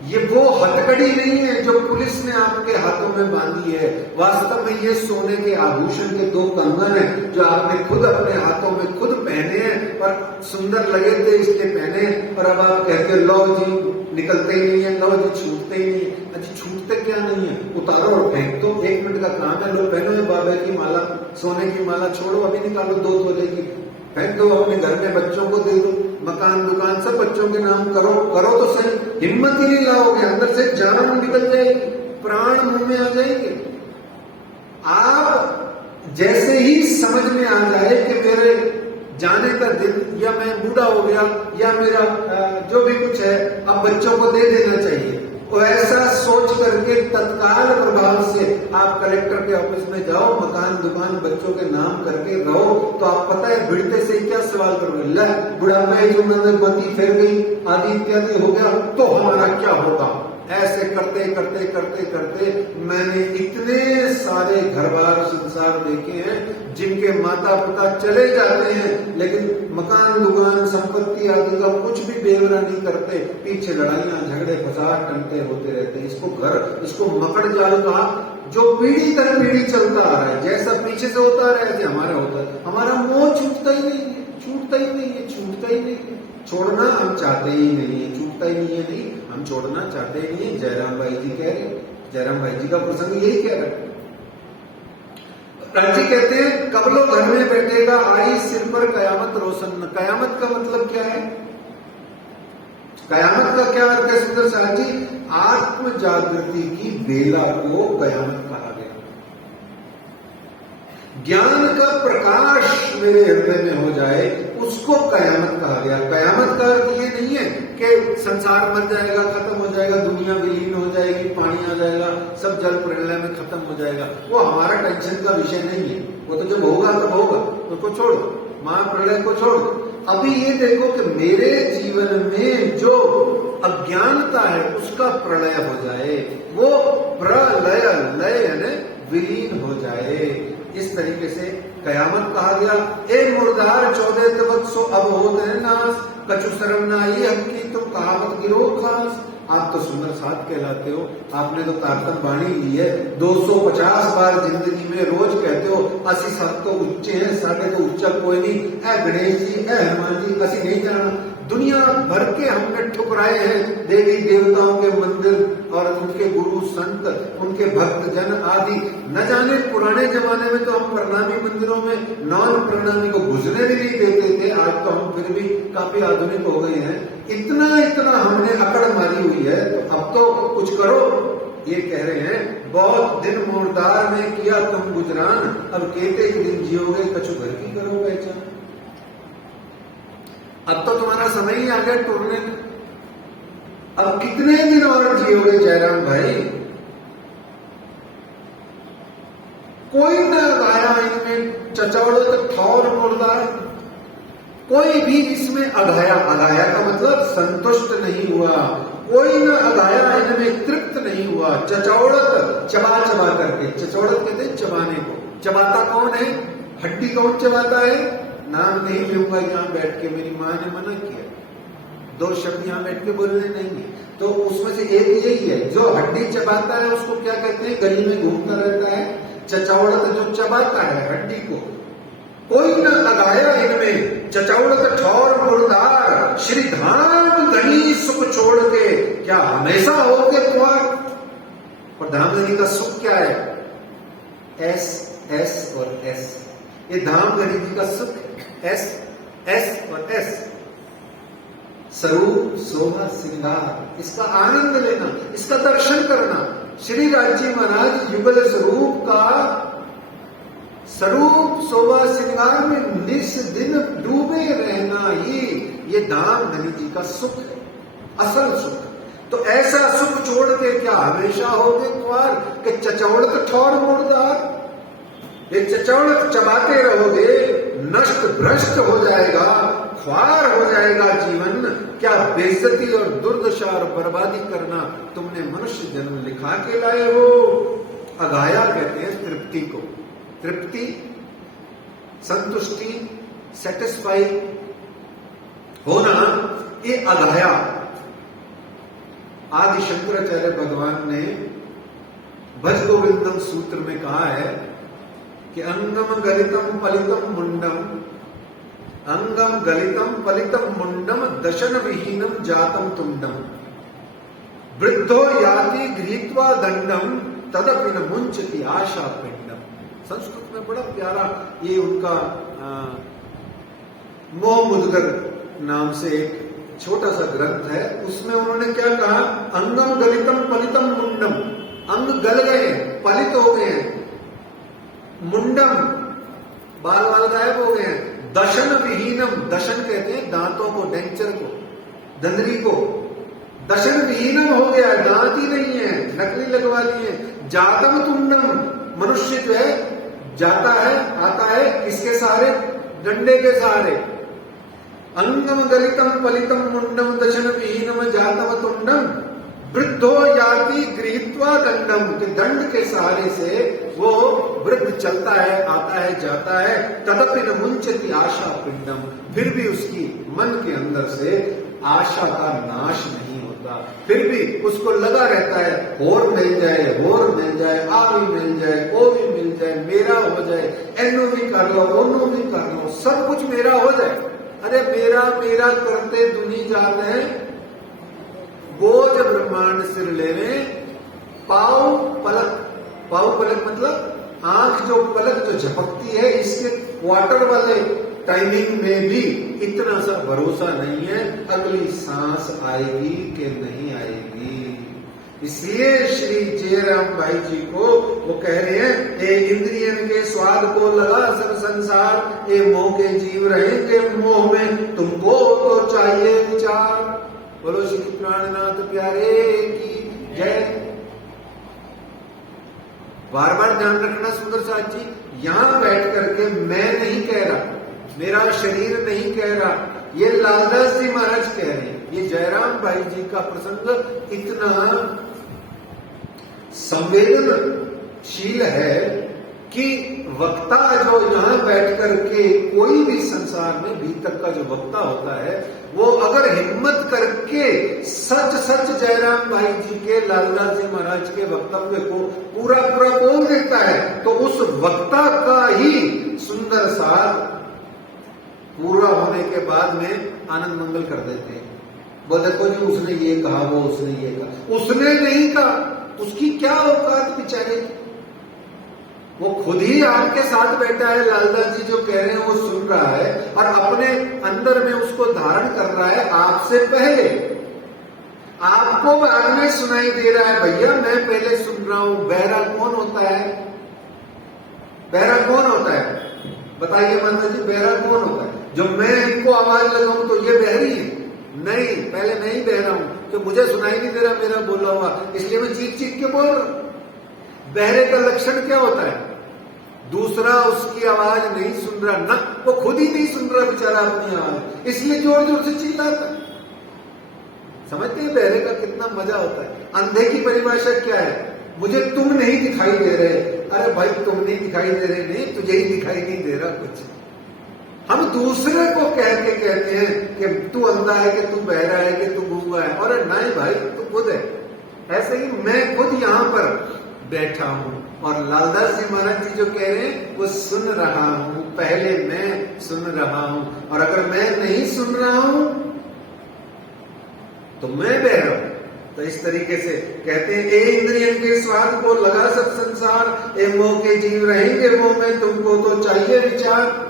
ये वो हथकड़ी नहीं है जो पुलिस ने आपके हाथों में बांधी है। वास्तव में ये सोने के आभूषण के दो कंगन हैं जो आपने खुद अपने हाथों में खुद पहने हैं, और सुंदर लगे थे इसलिए पहने, और अब आप कहते लो जी निकलते ही नहीं है, लो जी छूटते ही नहीं है। अजी छूटते क्या नहीं है? उतारो और फेंक दो, 1 मिनट का काम है। लो पहनो बाबा की माला, सोने की माला छोड़ो, अभी निकालो 2 तोले की, फेंक दो, अपने घर में बच्चों को दे दो, मकान दुकान सब बच्चों के नाम करो। करो तो सही, हिम्मत ही नहीं लाओगे, अंदर से जान निकल जाएगी, प्राण मुंह में आ जाएंगे। आप जैसे ही समझ में आ जाए कि मेरे जाने का दिन, या मैं बूढ़ा हो गया, या मेरा जो भी कुछ है अब बच्चों को दे देना चाहिए, तो ऐसा सोच करके तत्काल प्रभाव से आप कलेक्टर के ऑफिस में जाओ, मकान दुकान बच्चों के नाम करके रहो, तो आप पता है भिड़ते से क्या सवाल करोगे? ला बुढ़ापे जो गति फिर गई आदि इत्यादि हो गया तो हमारा क्या होगा? ऐसे करते करते करते करते मैंने इतने सारे घर बार संसार देखे हैं जिनके माता पिता चले जाते हैं, लेकिन मकान दुकान संपत्ति आदि का कुछ भी बेवरा नहीं करते, पीछे लड़ाइयां झगड़े फसाद टंटे होते रहते। इसको घर, इसको मकड़ जाल कहा। जो पीढ़ी दर पीढ़ी चलता आ रहा है, जैसा पीछे से होता आ रहा है ऐसे हमारा होता है। हमारा मोह छूटता ही नहीं है, छूटता ही नहीं है, छूटता ही नहीं है। छोड़ना हम चाहते ही नहीं है, छूटता ही नहीं है, नहीं हम छोड़ना चाहते ही नहीं है। जयराम भाई जी कह रहे, जयराम भाई जी का प्रसंग यही कह रहा है। राजी कहते हैं कबलो घर में बैठेगा आई सिर पर कयामत रोशन। कयामत का मतलब क्या है? कयामत का क्या अर्थ है सुंदर साहब जी? आत्म जागृति की बेला को कयामत कहा गया। ज्ञान का प्रकाश मेरे हृदय में हो जाए उसको कयामत कहा गया। कयामत का अर्थ ये नहीं है कि संसार मर जाएगा, खत्म हो जाएगा, दुनिया विलीन हो जाएगी, पानी आ जाएगा, सब जल प्रलय में खत्म हो जाएगा। वो हमारा टेंशन का विषय नहीं है। वो तो जब होगा तब होगा, उसको छोड़ो, महाप्रलय को छोड़ो। अभी ये देखो कि मेरे जीवन में जो अज्ञानता है उसका प्रलय हो जाए, वो प्रलय लय यानी विलीन हो जाए। इस तरीके से कयामत कहा गया। ए मुर्दार 14 तबक सो अब होत है नास, कछु शर्म ना आई हक्की तुम कहावत गिरो खास। आप तो सुंदर साथ कहलाते हो, आपने तो तारतम बाणी ली है, 250 बार जिंदगी में रोज कहते हो 80 सात तो उच्चे हैं, साढ़े तो उच्चा कोई नहीं। ए गणेश जी, ए हनुमान जी, असि नहीं जाना। दुनिया भर के हमने ठुकराए हैं देवी देवताओं के मंदिर और उनके गुरु संत, उनके भक्त जन आदि। न जाने पुराने जमाने में तो हम प्रणामी मंदिरों में नॉन प्रणामी को घुसने भी नहीं देते थे। आज तो हम फिर भी काफी आधुनिक हो गए हैं। इतना इतना हमने अकड़ मारी हुई है, तो अब तो कुछ करो। ये कह रहे हैं बहुत दिन मुर्दार में किया तुम गुजरान, अब कहते ही दिन जियोगे कछु घर की करो पहचान। अब तो तुम्हारा समय ही आ गया टूरने का। अब कितने दिन और जियोगे जयराम भाई? कोई न गाया इनमें चचौड़ ठौर मुर्दार, कोई भी इसमें अघाया। अघाया का मतलब संतुष्ट नहीं हुआ। कोई न अघाया इनमें तृप्त नहीं हुआ। चचौड़त चबा चबा करके, चचौड़त कहते हैं चबाने को। चबाता कौन है? हड्डी कौन चबाता है? नाम नहीं लूंगा यहाँ बैठ के, मेरी माँ ने मना किया, 2 शब्द यहाँ बैठ के बोलने नहीं है। तो उसमें से एक यही है, जो हड्डी चबाता है उसको क्या कहते हैं? गली में घूमता रहता है। चचौड़त जो चबाता है हड्डी को। कोई न अगाया इनमें चचौड़त ठौर मुर्दार, श्री धाम धनी सुख छोड़ के क्या हमेशा होगे द्वार। और धामधनी का सुख क्या है? एस एस और एस, ये धामधनी जी का सुख है। एस एस और एस, स्वरूप शोभा श्रृंगार, इसका आनंद लेना, इसका दर्शन करना। श्री राजी महाराज युगल स्वरूप का स्वरूप शोभा श्रृंगार में निस दिन डूबे रहना ही ये धामधनी जी का सुख है, असल सुख। तो ऐसा सुख छोड़ के क्या हमेशा होगे क्वार के चचौड़त ठौर मुर्दार? ये चचौड़त चबाते रहोगे, नष्ट भ्रष्ट हो जाएगा, ख्वार हो जाएगा जीवन। क्या बेइज्जती और दुर्दशा और बर्बादी करना तुमने मनुष्य जन्म लिखा के लाए हो। अघाया कहते हैं तृप्ति को। तृप्ति, संतुष्टि, सेटिस्फाई होना, ये अघाया। आदि शंकराचार्य भगवान ने भज गोविंदम सूत्र में कहा है कि अंगम गलितम पलितम मुंडम, अंगम गलितम पलितम मुंडम दशन विहीनम जातम तुंडम, वृद्धो याति गृहीत्वा दंडम तदपि न मुंचति आशा पिंडम। संस्कृत में बड़ा प्यारा ये उनका मोह मुद्गर नाम से एक छोटा सा ग्रंथ है। उसमें उन्होंने क्या कहा? अंगम गलितम पलितम मुंडम, अंग गल गए, पलित हो गए हैं, मुंडम बाल बाल गायब हो गए हैं, दशन विहीनम, दशन कहते हैं दांतों को, डेंचर को, दंदरी को। दशन विहीनम हो गया, दांत ही नहीं है, नकली लगवा लिए। जातम तुंडम, मनुष्य जो है जाता है आता है किसके सहारे? डंडे के सहारे। अंगम गलितम पलितम मुंडम दशन विहीनम जातम तुंडम, वृद्धो याति गृहीत्वा दंडम, के दंड के सहारे से वो वृद्ध चलता है, आता है, जाता है। तदपि न मुंचति आशा पिंडम, फिर भी उसकी मन के अंदर से आशा का नाश नहीं होता। होगा। फिर भी उसको लगा रहता है और मिल जाए, आ भी मिल जाए, ओ भी मिल जाए, मेरा हो जाए, एनो भी कर लो, ओनो भी कर लो, सब कुछ मेरा हो जाए। अरे मेरा मेरा करते दुनी जाते हैं, बोझ ब्रह्मांड सिर लेने, पाव पलक मतलब आंख जो पलक जो झपकती है, इसके क्वार्टर वाले टाइमिंग में भी इतना सा भरोसा नहीं है अगली सांस आएगी कि नहीं आएगी। इसलिए श्री जयराम भाई जी को वो कह रहे हैं, ए इंद्रियन के स्वाद को लगा सब संसार, ए मोह के जीव रहेंगे मोह में, तुमको तो चाहिए विचार। बोलो श्री प्राणनाथ प्यारे की जय। बार बार ध्यान रखना सुंदर साथ जी, यहां बैठ करके मैं नहीं कह रहा, मेरा शरीर नहीं कह रहा, ये लालदास जी महाराज कह रहे हैं। ये जयराम भाई जी का प्रसंग इतना संवेदनशील है कि वक्ता जो यहां बैठ करके कोई भी संसार में भीतर का जो वक्ता होता है, वो अगर हिम्मत करके सच सच जयराम भाई जी के, लालदास जी महाराज के वक्तव्य को पूरा पूरा बोल देता है, तो उस वक्ता का ही सुंदर साथ पूरा होने के बाद में आनंद मंगल कर देते हैं। वो देखो जी उसने ये कहा, वो उसने ये कहा, उसने नहीं कहा, उसकी क्या औकात बेचारे की। वो खुद ही आपके साथ बैठा है, लालदास जी जो कह रहे हैं वो सुन रहा है और अपने अंदर में उसको धारण कर रहा है आपसे पहले। आपको बाद में सुनाई दे रहा है, भैया मैं पहले सुन रहा हूं। बहरा कौन होता है? बहरा कौन होता है? बताइए माता जी, बहरा कौन होता है? जो मैं इनको आवाज लगाऊं तो ये बहरी है? नहीं, पहले मैं ही बहरा हूं, तो मुझे सुनाई नहीं दे रहा मेरा बोला हुआ, इसलिए मैं चीख चीख के बोल रहा हूं। बहरे का लक्षण क्या होता है? दूसरा उसकी आवाज नहीं सुन रहा, ना वो खुद ही नहीं सुन रहा बेचारा अपनी आवाज, इसलिए जोर जोर से चिल्लाता है। समझते हैं बहरे का कितना मजा होता है? अंधे की परिभाषा क्या है? मुझे तुम नहीं दिखाई दे रहे। अरे भाई तुम नहीं दिखाई दे रहे, नहीं तुझे ही दिखाई नहीं दे रहा कुछ। हम दूसरे को कह के कहते हैं कि तू अंधा है, कि तू बहरा है, कि तू गूंगा है। अरे नहीं भाई, तू खुद है। ऐसे ही मैं खुद यहां पर बैठा हूं और लालदास जी महाराज जी जो कह रहे हैं वो सुन रहा हूं, पहले मैं सुन रहा हूं। और अगर मैं नहीं सुन रहा हूं तो मैं बहरा हूं। तो इस तरीके से कहते हैं, ए इंद्रियन के स्वाद को लगा सब संसार, ए मोह के जीव रहेंगे मोह में, तुमको तो चाहिए विचार।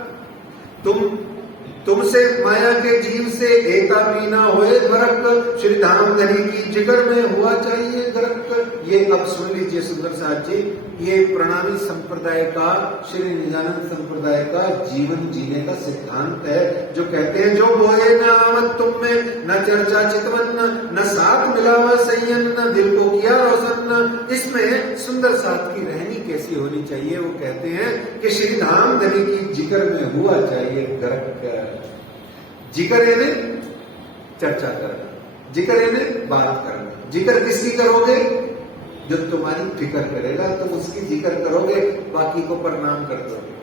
तुमसे माया के जीव से एता भी ना होए फरक, श्री धाम धनी की जिगर में हुआ चाहिए गरक। ये अब सुन लीजिए सुंदर साथ जी, ये प्रणामी संप्रदाय का, श्री निजानंद संप्रदाय का जीवन जीने का सिद्धांत है, जो कहते हैं जो बोए न आवत तुम में, न चर्चा चितवन, न साथ मिलावा संयन, न दिल को किया रोशन। इसमें सुंदर साथ की रहनी कैसी होनी चाहिए? वो कहते हैं कि श्री धाम धनी की जिगर में हुआ चाहिए गरक। जिक्र यानी चर्चा करना, जिक्र यानी बात करना। जिक्र किसकी करोगे? जो तुम्हारी फिक्र करेगा तुम उसकी जिक्र करोगे, बाकी को प्रणाम कर दोगे।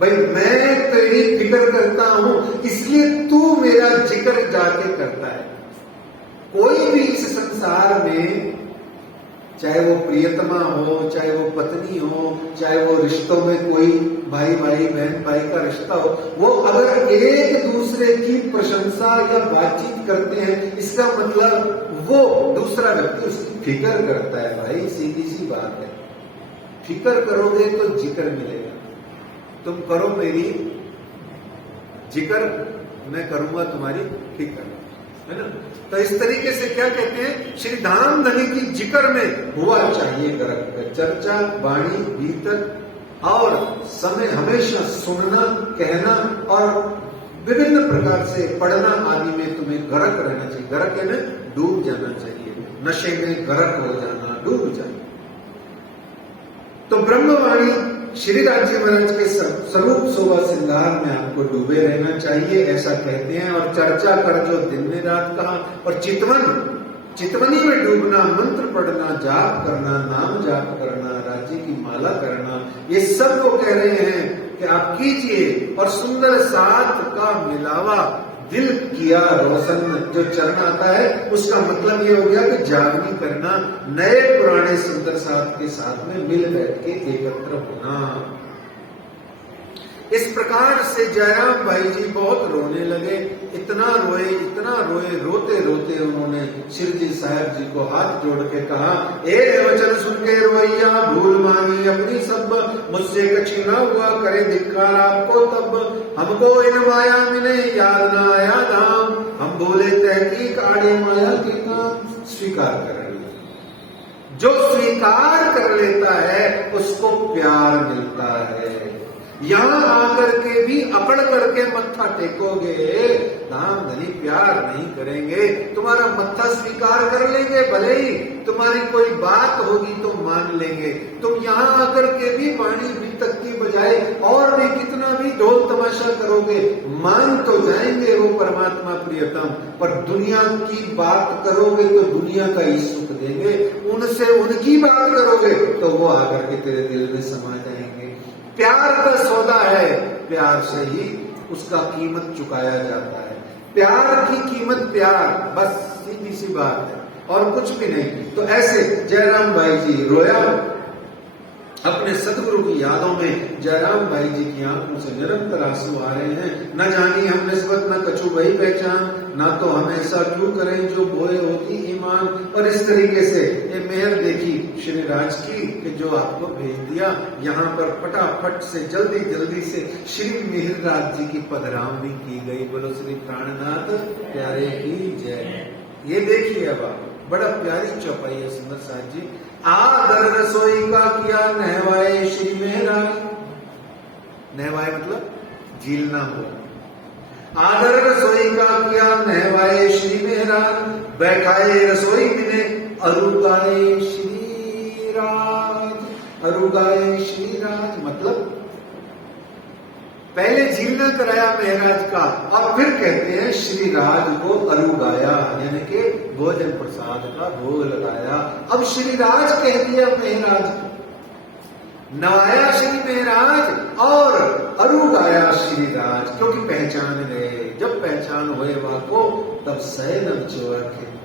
भाई मैं तेरी फिक्र करता हूं इसलिए तू मेरा जिक्र जाके करता है। कोई भी इस संसार में, चाहे वो प्रियतमा हो, चाहे वो पत्नी हो, चाहे वो रिश्तों में कोई भाई भाई बहन भाई का रिश्ता हो, वो अगर एक दूसरे की प्रशंसा या बातचीत करते हैं, इसका मतलब वो दूसरा व्यक्ति उसकी फिक्र करता है। भाई सीधी सी बात है, फिक्र करोगे तो जिक्र मिलेगा। तुम करो मेरी जिक्र, मैं करूंगा तुम्हारी फिक्र, है ना? तो इस तरीके से क्या कहते हैं, श्री धाम धनी की जिक्र में हुआ चाहिए गरक। चर्चा वाणी भीतर और समय हमेशा सुनना, कहना और विभिन्न प्रकार से पढ़ना आदि में तुम्हें गरक रहना चाहिए। गरक यानी डूब जाना चाहिए, नशे में गरक हो जाना, डूब जाना। तो ब्रह्मवाणी श्री राज्य महाराज के स्वरूप शोभा श्रृंगार में आपको डूबे रहना चाहिए, ऐसा कहते हैं। और चर्चा कर जो दिन में रात कहा, और चितवनी में डूबना, मंत्र पढ़ना, जाप करना, नाम जाप करना, राज्य की माला करना, ये सब वो कह रहे हैं कि आप कीजिए। और सुंदर साथ का मिलावा दिल किया रोशन जो चरण आता है, उसका मतलब ये हो गया कि जागनी करना, नए पुराने सुंदर साथ के साथ में मिल बैठ के एकत्र होना। इस प्रकार से जयराम भाई जी बहुत रोने लगे, इतना रोए, रोते रोते उन्होंने श्री जी साहब जी को हाथ जोड़ के कहा, ए वचन सुन के रोइया, भूल मानी अपनी सब, मुझसे कछु ना हुआ करे धिक्कार आपको तब, हमको इन माया मिले याद ना आया धाम, हम बोले तहकीक आड़े माया के काम। स्वीकार कर लिया, जो स्वीकार कर लेता है उसको प्यार मिलता है। यहां आकर के भी अकड़ करके मत्था टेकोगे, धाम धनी प्यार नहीं करेंगे, तुम्हारा मत्था स्वीकार कर लेंगे, भले ही तुम्हारी कोई बात होगी तो मान लेंगे। तुम यहां आकर के भी वाणी भी तक की बजाय और भी कितना भी ढोल तमाशा करोगे, मान तो जाएंगे वो परमात्मा प्रियतम, पर दुनिया की बात करोगे तो दुनिया का ही सुख देंगे, उनसे उनकी बात करोगे तो वो आकर के तेरे दिल में समा जाएंगे। प्यार का सौदा है, प्यार से ही उसका कीमत चुकाया जाता है। प्यार की कीमत प्यार, बस सीधी सी बात है और कुछ भी नहीं। तो ऐसे जयराम भाई जी रोया, अपने सतगुरु की यादों में जयराम भाई जी की आंखों से निरंतर आंसू आ रहे हैं। न जानी हम निस्बत न कछु वही पहचान, ना तो हम ऐसा क्यों करें जो बोए होती ईमान। और इस तरीके से ये मेहर देखी श्री राज की कि जो आपको भेज दिया, यहाँ पर फटाफट से जल्दी जल्दी से श्री मेहर राज जी की पधरावनी की गई। बोलो श्री प्राणनाथ प्यारे की जय। ये देखिए अब आप, बड़ा प्यारी चौपाई है सुंदर साथ जी। आदर रसोई का किया नहवाए श्री मेहराज, नहवाए मतलब झीलना हो। आदर रसोई का किया नहवाए श्री मेहराज, बैठाए रसोई मिले अरुगाए श्री राज। अरुगाए श्री राज मतलब पहले झीलना कराया महराज का और फिर कहते हैं श्री राज को अरुगाया, यानी कि भोजन प्रसाद का भोग लगाया। अब श्री राज कह दिया महराज को, नवाया श्री महराज और अरुगाया श्री राज, क्योंकि पहचान गए। जब पहचान हुए वाको तब सैनम चोर खेलना,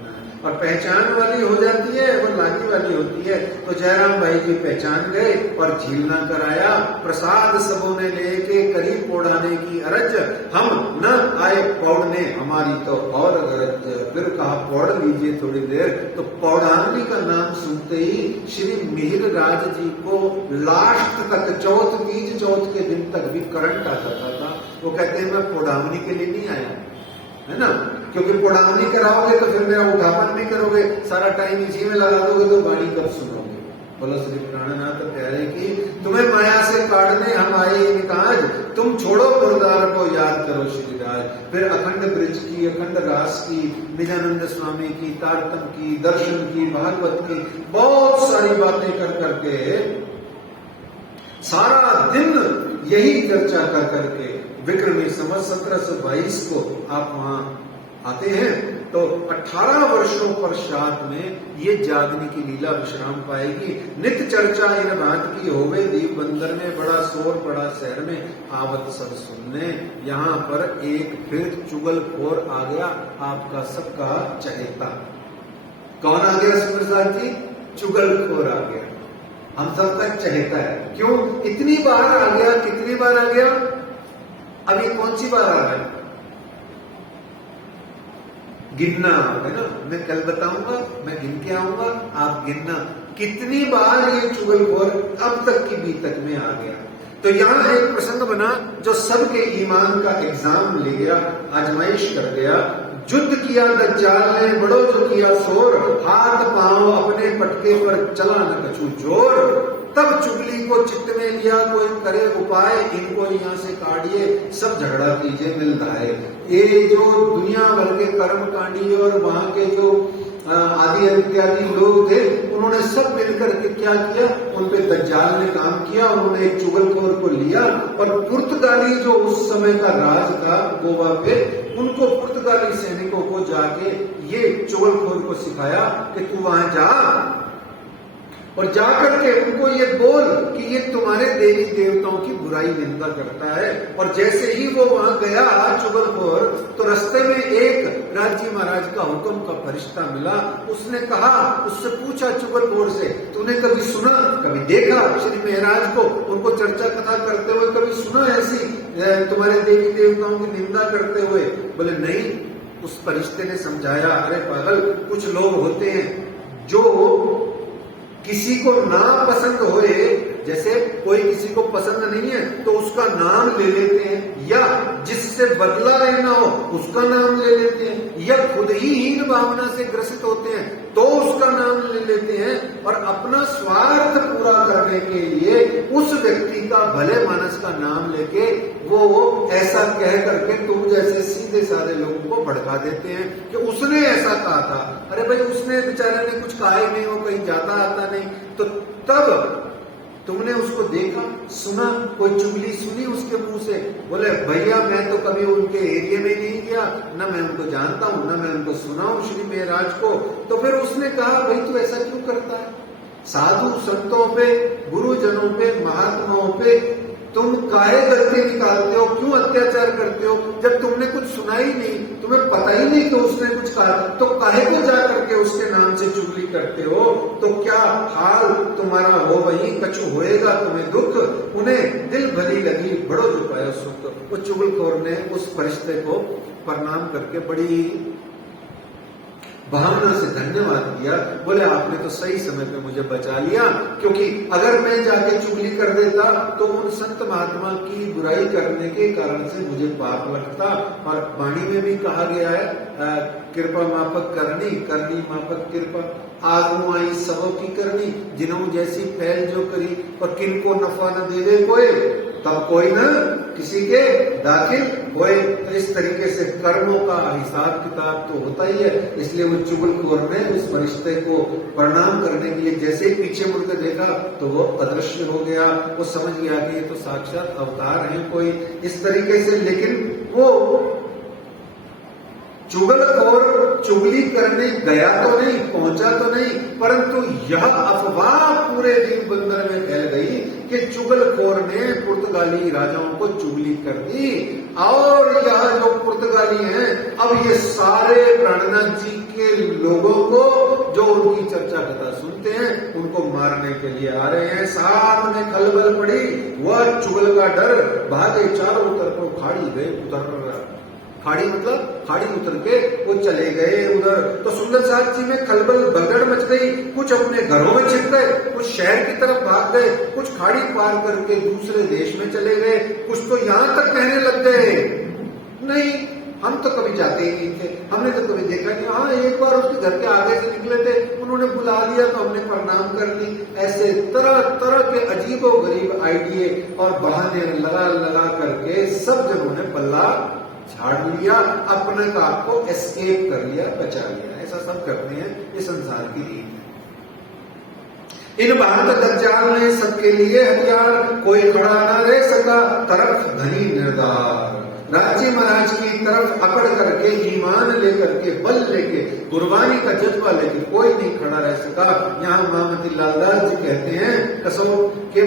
और पहचान वाली हो जाती है वो लागी वाली होती है। तो जयराम भाई जी पहचान गए और झीलना कराया, प्रसाद सबों ने लेके करीब पौड़ाने की अरज, हम न आए पौड़ने हमारी तो और अरज। फिर कहा पौड़ लीजिए थोड़ी देर। तो पौड़ानी का नाम सुनते ही श्री मिहिर राज जी को लास्ट तक, चौथ तीज चौथ के दिन तक भी करंट आ जाता था। वो कहते हैं मैं पौड़ावनी के लिए नहीं आया, है ना, क्योंकि पौड़ावनी कराओगे तो फिर मेरा उठापन भी करोगे, सारा टाइम इसी में लगा दोगे तो वाणी कब सुनोगे। बोलो श्री प्राणनाथ प्यारे की। तुम्हें माया से काटने हम आए निकाज, तुम छोड़ो गुरुद्वार को याद करो श्री राज। फिर अखंड ब्रिज की, अखंड रास की, निजानंद स्वामी की, तारतम की, दर्शन की, भागवत की, बहुत सारी बातें कर करके सारा दिन यही चर्चा कर करके विक्रमी संवत 1722 को आप वहां आते हैं। तो 18 वर्षों पश्चात में ये जागनी की लीला विश्राम पाएगी। नित्य चर्चा इन बात की होवे, दीप बंदर में बड़ा शोर पड़ा शहर में, आवत सब सुनने। यहाँ पर एक फिर चुगलखोर आ गया, आपका सबका चहेता। कौन आ गया सुप्रसाद जी? चुगलखोर आ गया, हम सबका चहेता है। क्यों इतनी बार आ गया? कितनी बार आ गया? अब ये कौन सी बार आ रहा है? गिनना है ना, मैं कल बताऊंगा, मैं गिन के आऊंगा, आप गिनना कितनी बार ये चुगलखोर अब तक की बीतक में आ गया। तो यहाँ एक प्रसंग बना जो सबके ईमान का एग्जाम ले गया, आजमाइश कर गया। युद्ध किया दज्जाल ने बड़ो जो किया शोर, हाथ पांव अपने पटके पर चला न कछु जोर। तब चुगली को चित्त में लिया, कोई करे उपाय, इनको यहाँ से काटिए, सब झगड़ा कीजिए मिल जाए। ये जो दुनिया भर के कर्म कांडी और वहां के जो आदि इत्यादि लोग थे, उन्होंने सब मिलकर के क्या किया, उनपे दज्जाल ने काम किया। उन्होंने एक चुगलखोर को लिया और पुर्तगाली जो उस समय का राज था गोवा पे, उनको पुर्तगाली सैनिकों को जाके ये चुगलखोर को सिखाया कि तू वहां जा और जाकर के उनको ये बोल कि ये तुम्हारे देवी देवताओं की बुराई निंदा करता है। और जैसे ही वो वहां गया चुगलखोर, तो रास्ते लालजी महाराज का हुक्म का फरिश्ता मिला। उसने कहा, उससे पूछा चुगलखोर से, तूने कभी सुना, कभी देखा श्री महाराज को उनको चर्चा कथा करते हुए, कभी सुना ऐसी तुम्हारे देवी देवताओं की निंदा करते हुए? बोले नहीं। उस फरिश्ते ने समझाया, अरे पागल, कुछ लोग होते हैं जो किसी को ना पसंद होए, जैसे कोई किसी को पसंद नहीं है तो उसका नाम ले लेते हैं, या जिससे बदला लेना हो उसका नाम ले लेते हैं, या खुद ही हीन भावना से ग्रसित होते हैं तो उसका नाम ले लेते हैं, और अपना स्वार्थ पूरा करने के लिए उस व्यक्ति का भले मानस का नाम लेके वो ऐसा कह करके तुम जैसे सीधे साधे लोगों को भड़का देते हैं कि उसने ऐसा कहा था। अरे भाई, उसने बेचारे ने कुछ कहा ही नहीं, वो कहीं जाता आता नहीं, तो तब तुमने उसको देखा, सुना, कोई चुगली सुनी उसके मुंह से? बोले भैया, मैं तो कभी उनके एरिया में नहीं गया, ना मैं उनको जानता हूं, ना मैं उनको सुना हूं श्री महाराज को। तो फिर उसने कहा, भाई तू ऐसा क्यों करता है? साधु संतों पे, गुरुजनों पे, महात्माओं पे तुम काहे गलती निकालते हो, क्यों अत्याचार करते हो? जब तुमने कुछ सुना ही नहीं, तुम्हें पता ही नहीं कि उसने कुछ कहा, तो काहे को जा करके उसके नाम से चुगली करते हो? तो क्या हाल तुम्हारा हो वही कछु होएगा तुम्हें दुख, उन्हें दिल भरी लगी बड़ो झुकायो सुख। वो चुगलखोर ने उस फरिश्ते को प्रणाम करके बड़ी भावना से धन्यवाद किया। बोले आपने तो सही समय पे मुझे बचा लिया, क्योंकि अगर मैं जाके चुगली कर देता तो उन संत महात्मा की बुराई करने के कारण से मुझे पाप लगता। और वाणी में भी कहा गया है, कृपा मापक करनी, करनी मापक कृपा, आगू आई सबों की करनी, जिन्हों जैसी पहल जो करी, और किनको नफा न देवे कोई, तब कोई न किसी के दाखिल होए। तो इस तरीके से कर्मों का हिसाब किताब तो होता ही है। इसलिए वो चुगलखोर ने उस फरिश्ते को प्रणाम करने के लिए जैसे ही पीछे मुड़कर देखा तो वो अदृश्य हो गया। वो समझ गया कि ये तो साक्षात अवतार है कोई, इस तरीके से। लेकिन वो चुगलखोर चुगली करने गया तो नहीं, पहुंचा तो नहीं, परंतु यह अफवाह पूरे दिन बंदर में फैल गई कि चुगलखोर ने पुर्तगाली राजाओं को चुगली कर दी, और यह जो पुर्तगाली हैं अब ये सारे प्राणनाथ जी के लोगों को जो उनकी चर्चा कथा सुनते हैं उनको मारने के लिए आ रहे हैं। सामने खलबल पड़ी, वह चुगल का डर भागे, चारों तरफ खाड़ी गए उधर, खाड़ी मतलब खाड़ी उतर के वो चले गए उधर। तो सुंदर साथ जी में खलबल भगदड़ मच गई, कुछ अपने घरों में छिप गए, कुछ शहर की तरफ भाग गए, कुछ खाड़ी पार करके दूसरे देश में चले गए, कुछ तो यहां तक कहने लग गए, नहीं हम तो कभी जाते ही नहीं थे, हमने तो कभी देखा नहीं। हाँ, एक बार उसके घर के आगे से निकले थे, उन्होंने बुला लिया तो हमने प्रणाम कर ली। ऐसे तरह तरह के अजीबो गरीब आइडिये और बहाने लगा लगा करके सब जनों ने पल्ला झाड़ लिया, अपने आप को एस्केप कर लिया, बचा लिया। ऐसा सब करते हैं, ये संसार की रीत है। इन बहाने दज्जाल ने सबके लिए हथियार, कोई खड़ा ना रह सका, तरफ धनी निर्धार। राजी महाराज की तरफ अकड़ करके, ईमान लेकर के, बल लेके, कुर्बानी का जज्बा लेके कोई नहीं खड़ा रह सका। यहाँ महामती लालदास जी कहते हैं कसो कि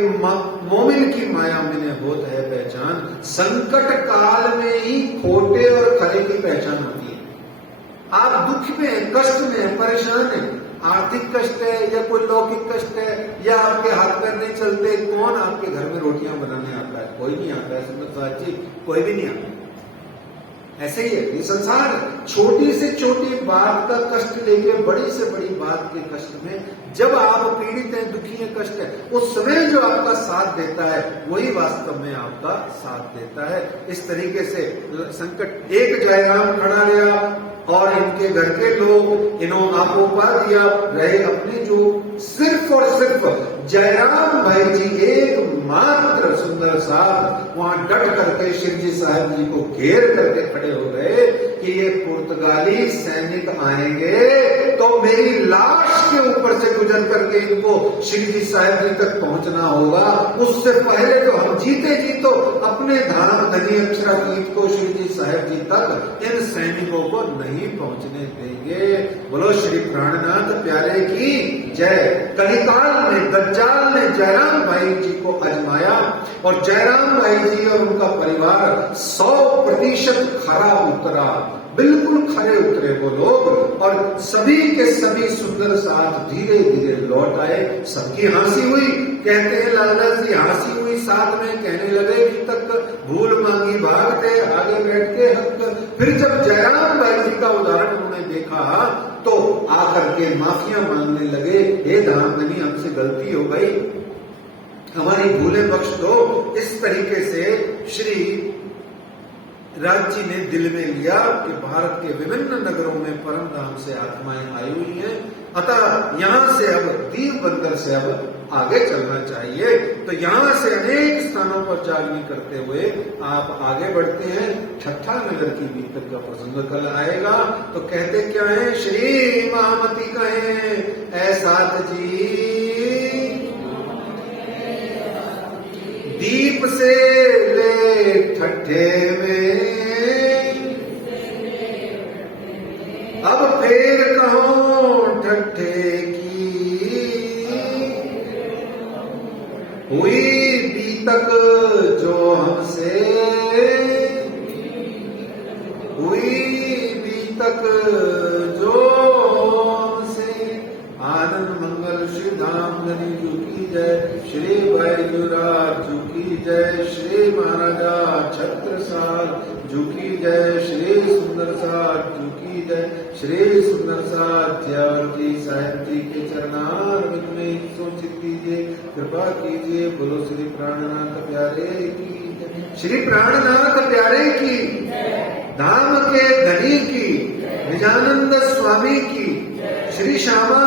मोमिन की माया में होत है पहचान, संकट काल में ही खोटे और खरे की पहचान होती है। आप दुख में, कष्ट में, परेशान है, आर्थिक कष्ट है या कोई लौकिक कष्ट है, या आपके हाथ पैर नहीं चलते, कौन आपके घर में रोटियां बनाने आता है? कोई नहीं आता है। सुंदर जी, कोई भी नहीं आता। ऐसे ही है ये संसार। छोटी से छोटी बात का कष्ट लेके बड़ी से बड़ी बात के कष्ट में जब आप पीड़ित हैं, दुखी हैं, कष्ट है, उस समय जो आपका साथ देता है वही वास्तव में आपका साथ देता है। इस तरीके से संकट, एक जयराम खड़ा रहा और इनके घर के लोग इन्होंने आपोपा दिया रहे अपने, जो सिर्फ और सिर्फ जयराम भाई जी एक मात्र सुंदर साहब वहां डट करके शिवजी साहब जी को घेर करके खड़े हो गए कि ये पुर्तगाली सैनिक आएंगे तो मेरी लाश के ऊपर से गुजर करके इनको श्री जी साहिब जी तक पहुंचना होगा। उससे पहले तो हम जीते जी तो अपने धाम धनी अक्षरातीत को श्री जी साहिब जी तक इन सैनिकों को नहीं पहुंचने देंगे। बोलो श्री प्राणनाथ प्यारे की जय। कलिकाल में दज्जाल ने जयराम भाई जी को आजमाया और जयराम भाई जी और उनका परिवार 100% खरा उतरा, बिल्कुल खरे उतरे वो लोग, और सभी के सभी सुंदर साथ धीरे धीरे लौट आए। सबकी हंसी हुई, कहते हैं लाला जी हंसी हुई, साथ में कहने लगे कि तक भूल मांगी भागते आगे बैठ के हक। फिर जब जयराम भाई जी का उदाहरण उन्होंने देखा तो आकर के माफिया मांगने लगे, हे धामधनी हमसे गलती हो गई, हमारी भूलें बख्श दो। इस तरीके से श्री राज जी ने दिल में लिया कि भारत के विभिन्न नगरों में परम धाम से आत्माएं आई हुई हैं, अतः यहां से अब दीव बंदर से अब आगे चलना चाहिए। तो यहां से अनेक स्थानों पर जागनी करते हुए आप आगे बढ़ते हैं। ठट्ठा नगर की भीतर का प्रसंग कल आएगा। तो कहते क्या है, श्री महामती कहें ऐसा जी दीप से ले ठट्ठे में, अब फेर कहो ठट्ठे की, हुई बीतक जो हमसे, हुई बीतक जो हमसे। आनंद मंगल श्री धामधनी जी की जय, श्री बैजुराज जी की जय, श्री महाराजा छत्रसाल जी की जय, श्री सुंदर साथ जी की जय, श्री सुंदर साथ जी साहिब जी के चरणारविंद में सोचित कीजिए, कृपा कीजिए। बोलो श्री प्राणनाथ प्यारे की जय, श्री प्राणनाथ प्यारे की, धाम के धनी की, निजानंद स्वामी की, श्री श्यामा